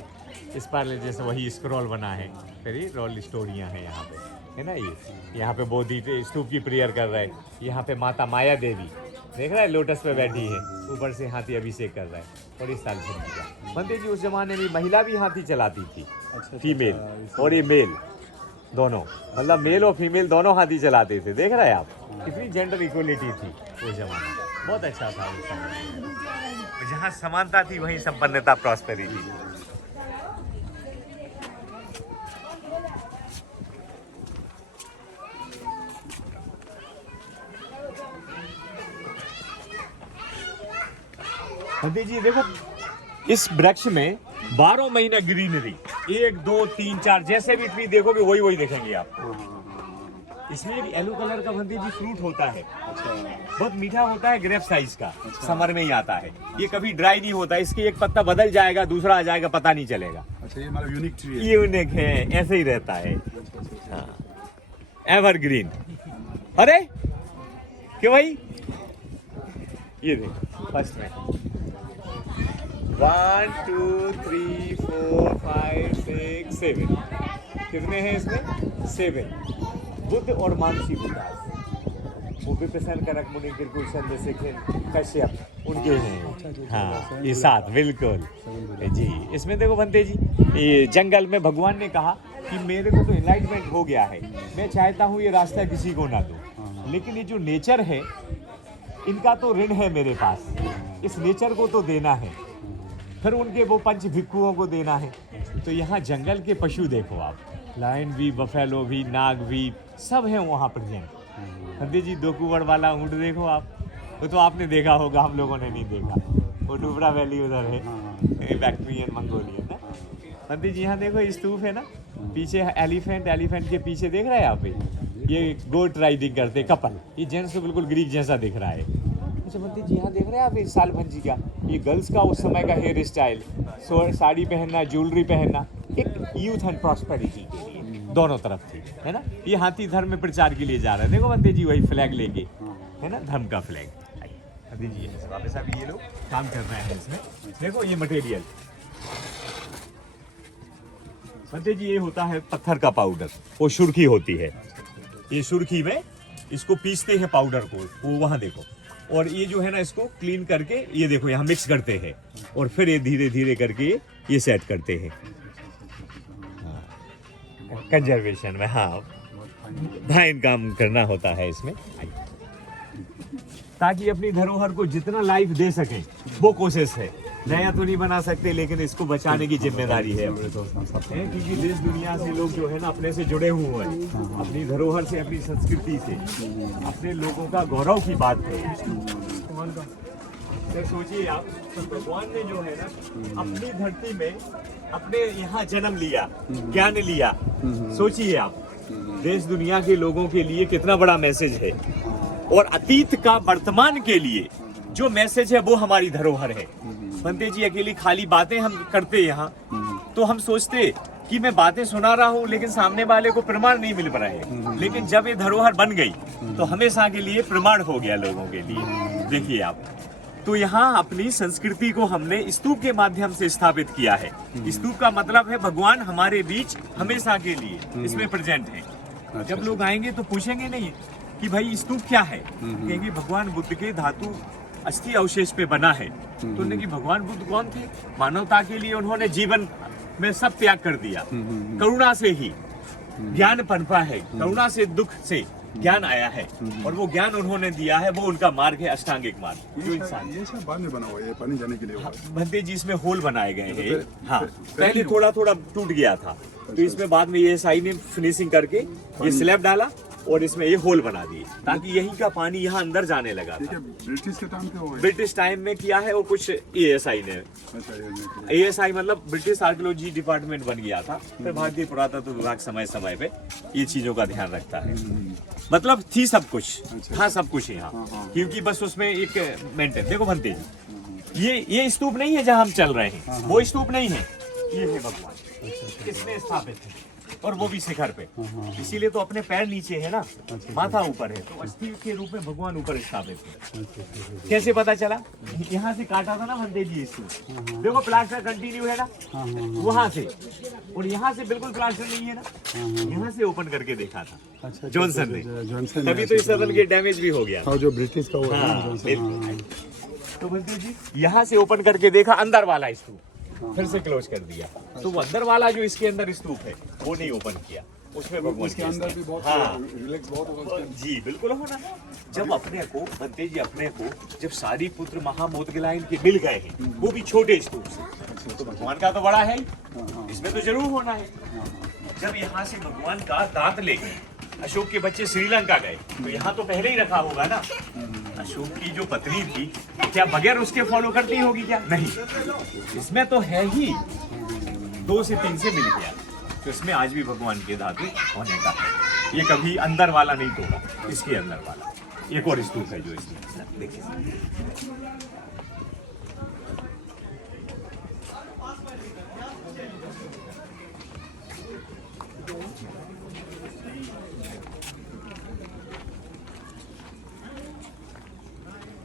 इस पर जैसे वही स्क्रॉल बना है, फिर ये रोल स्टोरियाँ हैं यहाँ पे, है ना। ये यहाँ पे बोधि स्तूप की प्रेयर कर रहा है। यहाँ पे माता माया देवी देख रहा है लोटस पे बैठी है, ऊपर से हाथी अभिषेक कर रहा है। और इस साल फिर भंते जी उस जमाने में महिला भी हाथी चलाती थी, फीमेल और ये मेल दोनों, मतलब मेल और फीमेल दोनों हाथी चलाते थे। देख रहे हैं आप, कितनी जेंडर इक्वलिटी थी उस जमाने, बहुत अच्छा था उस समय। जहाँ समानता थी वहीं संपन्नता, प्रॉस्पेरिटी। भंते जी देखो इस वृक्ष में 12 महीना ग्रीनरी, 1 2 3 4 जैसे भी ट्री देखोगे वही वही देखेंगे आप। इसमें एक येलो कलर का भंते जी फ्रूट होता है, अच्छा बहुत मीठा होता है, ग्रेप साइज का, समर में ही आता है। ये कभी ड्राई नहीं होता, इसके एक पत्ता बदल जाएगा, दूसरा आ जाएगा, पता नहीं चलेगा। अच्छा, ये मतलब यूनिक ट्री है। यूनिक है, ऐसे ही रहता है। हाँ, एवरग्रीन। अरे क्यों भाई, ये देख फर्स्ट में 1 2 3 4 5 6 7 कितने हैं इसमें? 7 बुद्ध और मानसी बुद्ध, वो विपसन करक मुनि किरकुल चंद्रशेखर कश्यप उनके हैं। हाँ, ये 7 बिल्कुल जी। इसमें देखो बंते जी, ये जंगल में भगवान ने कहा कि मेरे को तो एनलाइटमेंट हो गया है, मैं चाहता हूँ ये रास्ता किसी को ना दूँ, लेकिन ये जो नेचर है इनका तो ऋण है मेरे पास, इस नेचर को तो देना है, फिर उनके वो पंच भिक्षुओं को देना है। तो यहाँ जंगल के पशु देखो आप, लायन भी, बफेलो भी, नाग भी, सब हैं वहाँ प्रेजेंट। हंदी जी, 2 कुंवर वाला ऊँट देखो आप, वो तो आपने देखा होगा, हम लोगों ने नहीं देखा। वो डुबरा वैली उधर है, बैक्टीरियन मंगोलियन ना। हंदी जी यहाँ देखो स्तूप है ना, पीछे एलिफेंट के पीछे देख रहे हैं आप, ये गोट राइडिंग करते कपल, ये जेंट्स तो बिल्कुल ग्रीक जैसा दिख रहा है। अच्छा बंती जी, यहाँ देख रहे हैं आप इस साल भंजी का, ये गर्ल्स का उस समय का हेयर स्टाइल, साड़ी पहनना, ज्वेलरी पहनना, एक यूथ एंड प्रॉस्पेरिटी के लिए दोनों तरफ थी, है ना। ये हाथी धर्म में प्रचार के लिए जा रहे हैं, देखो बंती जी वही फ्लैग लेके, है ना, धर्म का फ्लैग। बंती जी वापस अब ये लोग काम कर रहे हैं इसमें, देखो ये मटेरियल बंते जी, ये होता है पत्थर का पाउडर, वो सुर्खी होती है, ये सुर्खी में इसको पीसते हैं पाउडर को, वो वहाँ देखो, और ये जो है ना इसको क्लीन करके ये देखो यहाँ मिक्स करते हैं, और फिर ये धीरे धीरे करके ये सेट करते हैं कंजर्वेशन में। हाँ, फाइन काम करना होता है इसमें, ताकि अपनी धरोहर को जितना लाइफ दे सकें वो कोशिश है। नया तो नहीं बना सकते, लेकिन इसको बचाने की जिम्मेदारी है क्योंकि देश दुनिया से लोग जो है ना अपने से जुड़े हुए हैं, अपनी धरोहर से, अपनी संस्कृति से, अपने लोगों का गौरव की बात है। तो सोचिए आप, भगवान ने जो है ना अपनी धरती में अपने यहाँ जन्म लिया, ज्ञान लिया, सोचिए आप, देश दुनिया के लोगों के लिए कितना बड़ा मैसेज है, और अतीत का वर्तमान के लिए जो मैसेज है वो हमारी धरोहर है। बंते जी, अकेली खाली बातें हम करते यहाँ, तो हम सोचते कि मैं बातें सुना रहा हूँ, लेकिन सामने वाले को प्रमाण नहीं मिल रहा है, लेकिन जब ये धरोहर बन गई तो हमेशा के लिए प्रमाण हो गया लोगों के लिए। देखिए आप, तो यहाँ अपनी संस्कृति को हमने स्तूप के माध्यम से स्थापित किया है। स्तूप का मतलब है भगवान हमारे बीच हमेशा के लिए इसमें प्रेजेंट है। जब लोग आएंगे तो पूछेंगे नहीं कि भाई स्तूप क्या है, क्योंकि भगवान बुद्ध के धातु अस्थि अवशेष पे बना है। तो उन्होंने कि भगवान बुद्ध कौन थे? मानवता के लिए उन्होंने जीवन में सब त्याग कर दिया। करुणा से ही ज्ञान पनपा है, करुणा से दुख से ज्ञान आया है, और वो ज्ञान उन्होंने दिया है, वो उनका मार्ग है, अष्टांगिक मार्ग। जो इंसान ये सब बाद में बना हुआ है, पानी जाने के लिए। भंते जी, इसमें होल बनाए गए हैं। हाँ, पहले थोड़ा थोड़ा टूट गया था, तो इसमें बाद में ये SI ने फिनिशिंग करके ये स्लैब डाला और इसमें ये होल बना दिए, ताकि यही का पानी यहाँ अंदर जाने लगा था। ब्रिटिश के टाइम पे हुआ है? ब्रिटिश टाइम में किया है, वो कुछ ASI ने, ASI मतलब ब्रिटिश आर्कियोलॉजी डिपार्टमेंट बन गया था, फिर भारतीय पुरातत्व विभाग समय समय पे ये चीजों का ध्यान रखता है। मतलब थी सब कुछ, था सब कुछ यहाँ, क्योंकि बस उसमें एक मेंटेन। देखो भंते जी, ये स्तूप नहीं है जहाँ हम चल रहे हैं, वो स्तूप नहीं है, ये है भगवान, इसमें स्थापित है, और वो भी शिखर पे। इसीलिए तो अपने पैर नीचे है ना, माथा ऊपर है, तो अस्थि के रूप में भगवान ऊपर स्थापित है। कैसे पता चला? यहाँ से काटा था ना भंते जी इसको, देखो प्लास्टर कंटिन्यू है ना वहाँ से, और यहाँ से बिल्कुल प्लास्टर नहीं है ना, यहाँ से ओपन करके देखा था जॉनसन ने, तभी तो इस सदन के डैमेज भी हो गया। जो ब्रिटिश का हुआ है। तो भंते जी यहाँ से ओपन करके देखा अंदर वाला स्तूप, फिर से क्लोज कर दिया, तो वो अंदर वाला जो इसके अंदर स्तूप है वो नहीं ओपन किया, उसमें भगवान के अंदर भी बहुत रिलैक्स बहुत होगा जी, बिल्कुल होना। जब अपने को भंते जी, अपने को जब सारी पुत्र महामोदगलायन के मिल गए हैं, वो भी छोटे स्तूप से, तो भगवान का तो बड़ा है ही, इसमें तो जरूर होना है। जब यहाँ से भगवान का दांत लेके अशोक के बच्चे श्रीलंका गए, तो यहाँ तो पहले ही रखा होगा ना। अशोक की जो पत्नी थी, क्या बगैर उसके फॉलो करती होगी क्या? नहीं, इसमें तो है ही, 2 से 3 से मिल गया, तो इसमें आज भी भगवान के धातु होने का है। ये कभी अंदर वाला नहीं तोड़ा, इसके अंदर वाला एक और स्तूप है जो इसमें देखिए।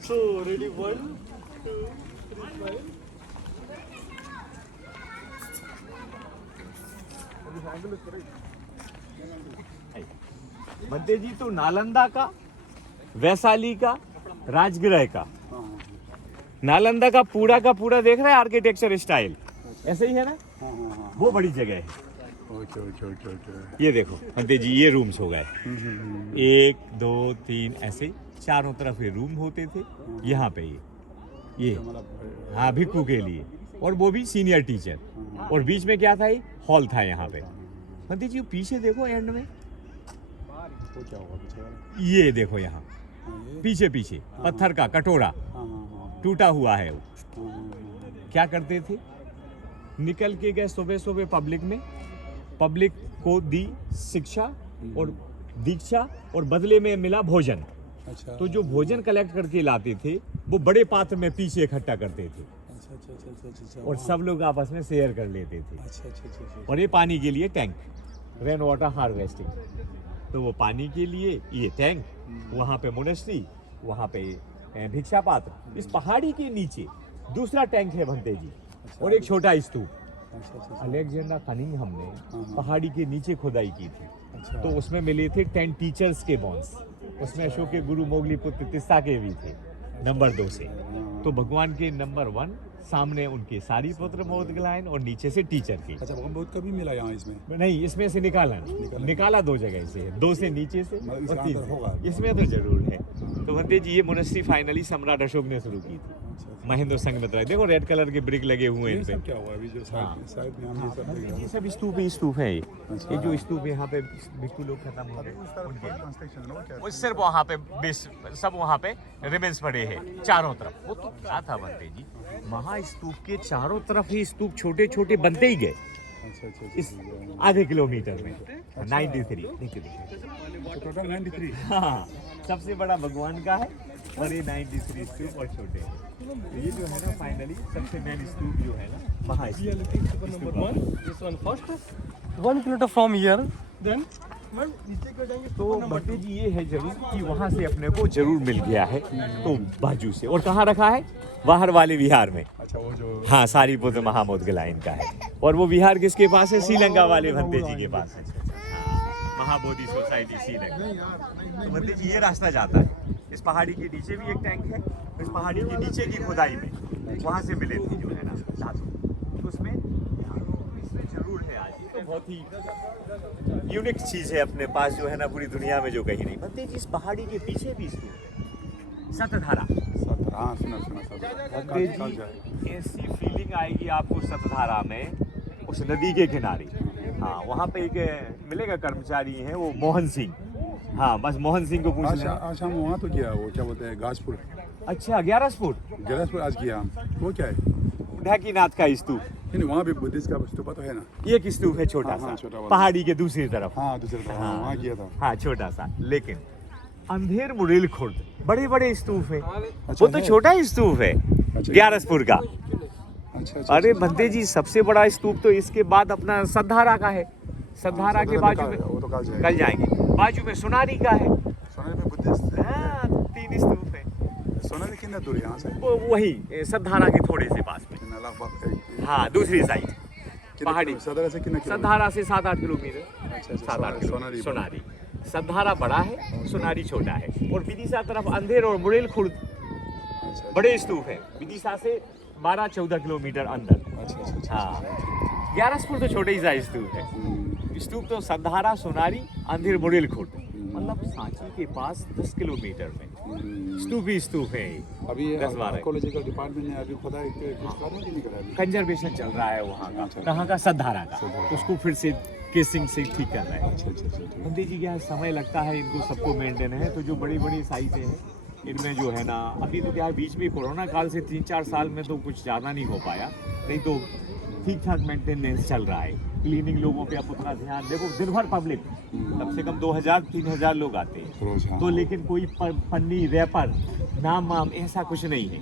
So ready, 1, 2, 3, 5. भंते जी तो नालंदा का, वैशाली का, राजगृह का, नालंदा का पूरा देख रहे हैं आर्किटेक्चर स्टाइल ऐसे ही है ना। वो बड़ी जगह है। ओके। ये देखो भंते जी ये रूम्स हो गए, 1 2 3 ऐसे चारों तरफ ये रूम होते थे। यहाँ पे ये हाँ भिक्खू के लिए, और वो भी सीनियर टीचर, और बीच में क्या था, ये हॉल था यहाँ पे। भंते जी पीछे देखो एंड में तो क्या होगा पीछे? ये देखो यहाँ पीछे पत्थर का कटोरा टूटा हुआ है। वो क्या करते थे, निकल के गए सुबह पब्लिक में, पब्लिक को दी शिक्षा और दीक्षा, और बदले में मिला भोजन। अच्छा। तो जो भोजन कलेक्ट करके लाते थे वो बड़े पात्र में पीछे इकट्ठा करते थे, अच्छा। और सब लोग आपस में शेयर कर लेते थे। अच्छा। और ये पानी के लिए टैंक, रेन वाटर हार्वेस्टिंग, तो वो पानी के लिए ये टैंक, वहाँ पे मोनेस्ट्री, वहाँ पे भिक्षा पात्र। इस पहाड़ी के नीचे दूसरा टैंक है भंते जी, और एक छोटा स्तूप। अलेक्जेंडर कनिंघम ने पहाड़ी के नीचे खुदाई की थी, तो उसमें मिले थे 10 टीचर्स के बॉन्स। उसमें अशोक के गुरु मोगली पुत्र तिस्सा के भी थे नंबर 2 से। तो भगवान के नंबर 1 सामने उनके सारी पुत्र मोदगलायन, और नीचे से टीचर के। अच्छा, भगवान बुद्ध कभी मिला यहाँ इसमें? नहीं, इसमें से निकाला 2 जगह से, 2 से नीचे से मतलब और इसका 3 अंदर होगा। से। इसमें तो जरूर है। तो भंते जी ये मोनेस्ट्री फाइनली सम्राट अशोक ने शुरू की थी, महेंद्र संघमित्रा। देखो रेड कलर के ब्रिक लगे हुए हैं इन ये पे। सब क्या हुआ अभी जो साइड में हम ये सब देख रहे ये हैं? सब स्तूप है। ये जो स्तूप यहाँ पे भिक्खु लोग खत्म हो गए, वो सिर्फ वहाँ पे बेस सब वहाँ पे रिमेन्स पड़े हैं चारों तरफ। वो तो क्या था भंते जी, महास्तूप के चारों तरफ ही स्तूप छोटे बनते ही गए। अच्छा। इस आधे किलोमीटर में 93 देखिए। टोटल 93। हाँ, सबसे बड़ा भगवान का है, और ये 93 स्तूप और छोटे हैं। तो ये जो है ना फाइनली सबसे मेन स्तूप जो है ना महास्तूप। Number 1, this one first. 1 kilometer from here, then नीचे को जाएंगे तो भट्टी जी ये है जरूर कि वहाँ से अपने को जरूर मिल गया है, तो बाजू से। और कहाँ रखा है, बाहर वाले विहार में। अच्छा, वो जो हाँ, सारीपुत्र महामोदगलायन का है। और वो विहार किसके पास है, श्रीलंका वाले भंते जी के पास है। महाबोधि सोसाइटी श्रीलंका। तो भंते जी ये रास्ता जाता है, इस पहाड़ी के नीचे भी एक टैंक है। इस पहाड़ी के नीचे की खुदाई में वहाँ से मिले थे जो है ना धातु, उसमें इसमें जरूर है आज। तो बहुत ही यूनिक चीज़ है अपने पास जो है ना, पूरी दुनिया में जो कहीं नहीं। भंते जी इस पहाड़ी के पीछे भी सतधारा। हाँ, सुना भंते जी ऐसी फीलिंग आएगी आपको सतधारा में, उस नदी के किनारे। हाँ, वहाँ पे एक मिलेगा कर्मचारी है वो मोहन सिंह। हाँ, बस मोहन सिंह को पूछ लेना। आज हम वहाँ तो गया, वो क्या बोलते हैं, गाजपुर। अच्छा, 11 फुट गैरसपुर आज गया हम। वो क्या है? ढाकीनाथ का स्तूप। नहीं, वहाँ भी बुद्धिस्ट का स्तूप तो है ना। एक स्तूप है छोटा हाँ, सा, छोटा वाला। पहाड़ी के दूसरी तरफ। हाँ, दूसरे तरफ। हाँ, वहाँ गया था। हाँ, छोटा सा। लेकिन अंधेर मुरेल खुर्द बड़े वो अच्छा, तो है। छोटा स्तूप है अच्छा। 11 का। अच्छा। अरे भंते जी सबसे बड़ा स्तूप तो इसके बाद अपना सतधारा का है। सतधारा के बाजू में वो तो कल जाएंगे, बाजू में सोनारी का है। सोनाली में बुद्धिस्ट। हाँ, 3 स्तूप है। सोनाली कितना दूर है यहाँ से? वो वही सतधारा के थोड़े से पास में। लगभग हाँ, दूसरी साइड पहाड़ी। सदर से कितना किलोमीटर? सतधारा से 7-8 किलोमीटर। अच्छा, 7-8 किलोमीटर। सोनारी। सोनारी सतधारा बड़ा है, सोनारी छोटा है। और विदिशा तरफ अंधेर और मुरेल खुर्द अच्छा। बड़े स्तूप है। विदिशा से 12-14 किलोमीटर अंदर। अच्छा। हाँ, 11 फुट तो छोटे ही सा स्तूप है। स्तूप तो सतधारा, सोनारी, अंधेर, मुरेल खुर्द, मतलब सांची के पास 10 किलोमीटर में स्तूप ही स्तूप है। अभी 10-12 आर्कोलॉजिकल डिपार्टमेंट ने अभी खुदाई कुछ कर रहा है कि नहीं कर रहा है? कंजर्वेशन चल रहा है वहाँ का। कहाँ का, सतधारा का। उसको फिर से केसिंग से ठीक कर रहा है। अच्छा। बंदी जी क्या है, समय लगता है इनको सबको मेंटेन है। तो जो बड़ी साइटें हैं इनमें जो है ना, अभी तो क्या है, बीच में कोरोना काल से 3-4 साल में तो कुछ ज़्यादा नहीं हो पाया, नहीं तो ठीक ठाक मेंटेनेंस चल रहा है। क्लीनिंग लोगों पे आप उतना ध्यान देखो, दिन भर पब्लिक कम से कम 2000-3000 लोग आते हैं रोज, हाँ। तो, लेकिन कोई पन्नी रैपर नाम वाम ऐसा कुछ नहीं है,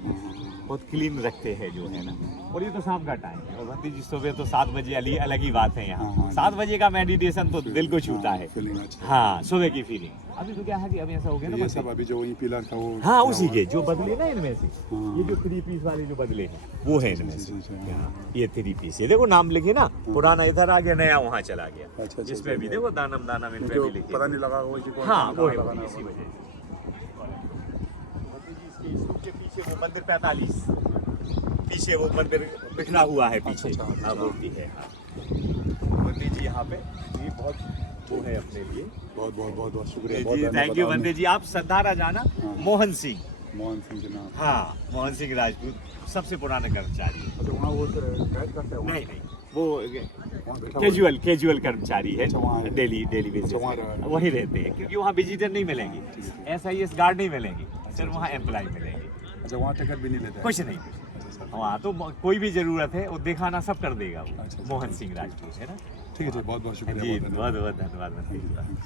बहुत क्लीन रखते हैं जो है ना। और ये तो शाम का टाइम है, और भंती जी सुबह तो 7 बजे अलग ही बात है हाँ, यहाँ। हाँ। 7 बजे का मेडिटेशन तो दिल को छूता है। फीलिंग अच्छा। हाँ, सुबह की फीलिंग। अभी तो क्या है कि अभी ऐसा हो गया ना, ये सब अभी जो वही पिलर था वो, हाँ उसी के जो बदले ना इनमें से, हाँ। ये जो 3 पीस वाले जो बदले हैं वो है इनमें से। अच्छा, अच्छा, हाँ। ये 3 पीस है, देखो नाम लिखे ना, पुराना इधर आ गया, नया वहाँ चला गया। अच्छा, जिसपे भी देखो दानम दानम इन पे जो भी लिखे। पता नहीं लगा वो कि कौन हाँ सा वो है, लगाना इसी होगा। वजह से। इसके पीछे वो मंदिर 45 पीछे वो मंदिर बिखरा हुआ है पीछे। अच्छा, अच्छा, हाँ, अच्छा। मूर्ति है। बंदे जी यहाँ पे ये बहुत वो है अपने लिए। बहुत बहुत बहुत बहुत शुक्रिया। जी बहुत थैंक यू बंदे जी। आप सरदारा जाना, हाँ। मोहन सिंह। मोहन सिंह के नाम। हाँ, मोहन सिंह राजपूत सबसे पुराना कर्मचारी है। अच्छा, वहाँ वो गाइड करते हैं वहाँ? नहीं नहीं, वो वहाँ बैठा हुआ कैजुअल कर्मचारी है, अच्छा, वहाँ- डेली बेसिस अच्छा, वहाँ पे रह- वहीं रहते हैं, क्योंकि वहाँ विजिटर नहीं मिलेंगे, SIS गार्ड नहीं मिलेंगे, सिर्फ वहाँ एम्प्लॉय मिलेंगे। है। अच्छा, वहाँ टिकट भी नहीं लेते हैं? कुछ नहीं, अच्छा, सर। वहाँ तो कोई भी जरूरत है वो दिखाना सब कर देगा वो। अच्छा, मोहन सिंह राजपूत है ना। ठीक है, बहुत बहुत शुक्रिया। जी बहुत बहुत बहुत धन्यवाद। धन्यवाद।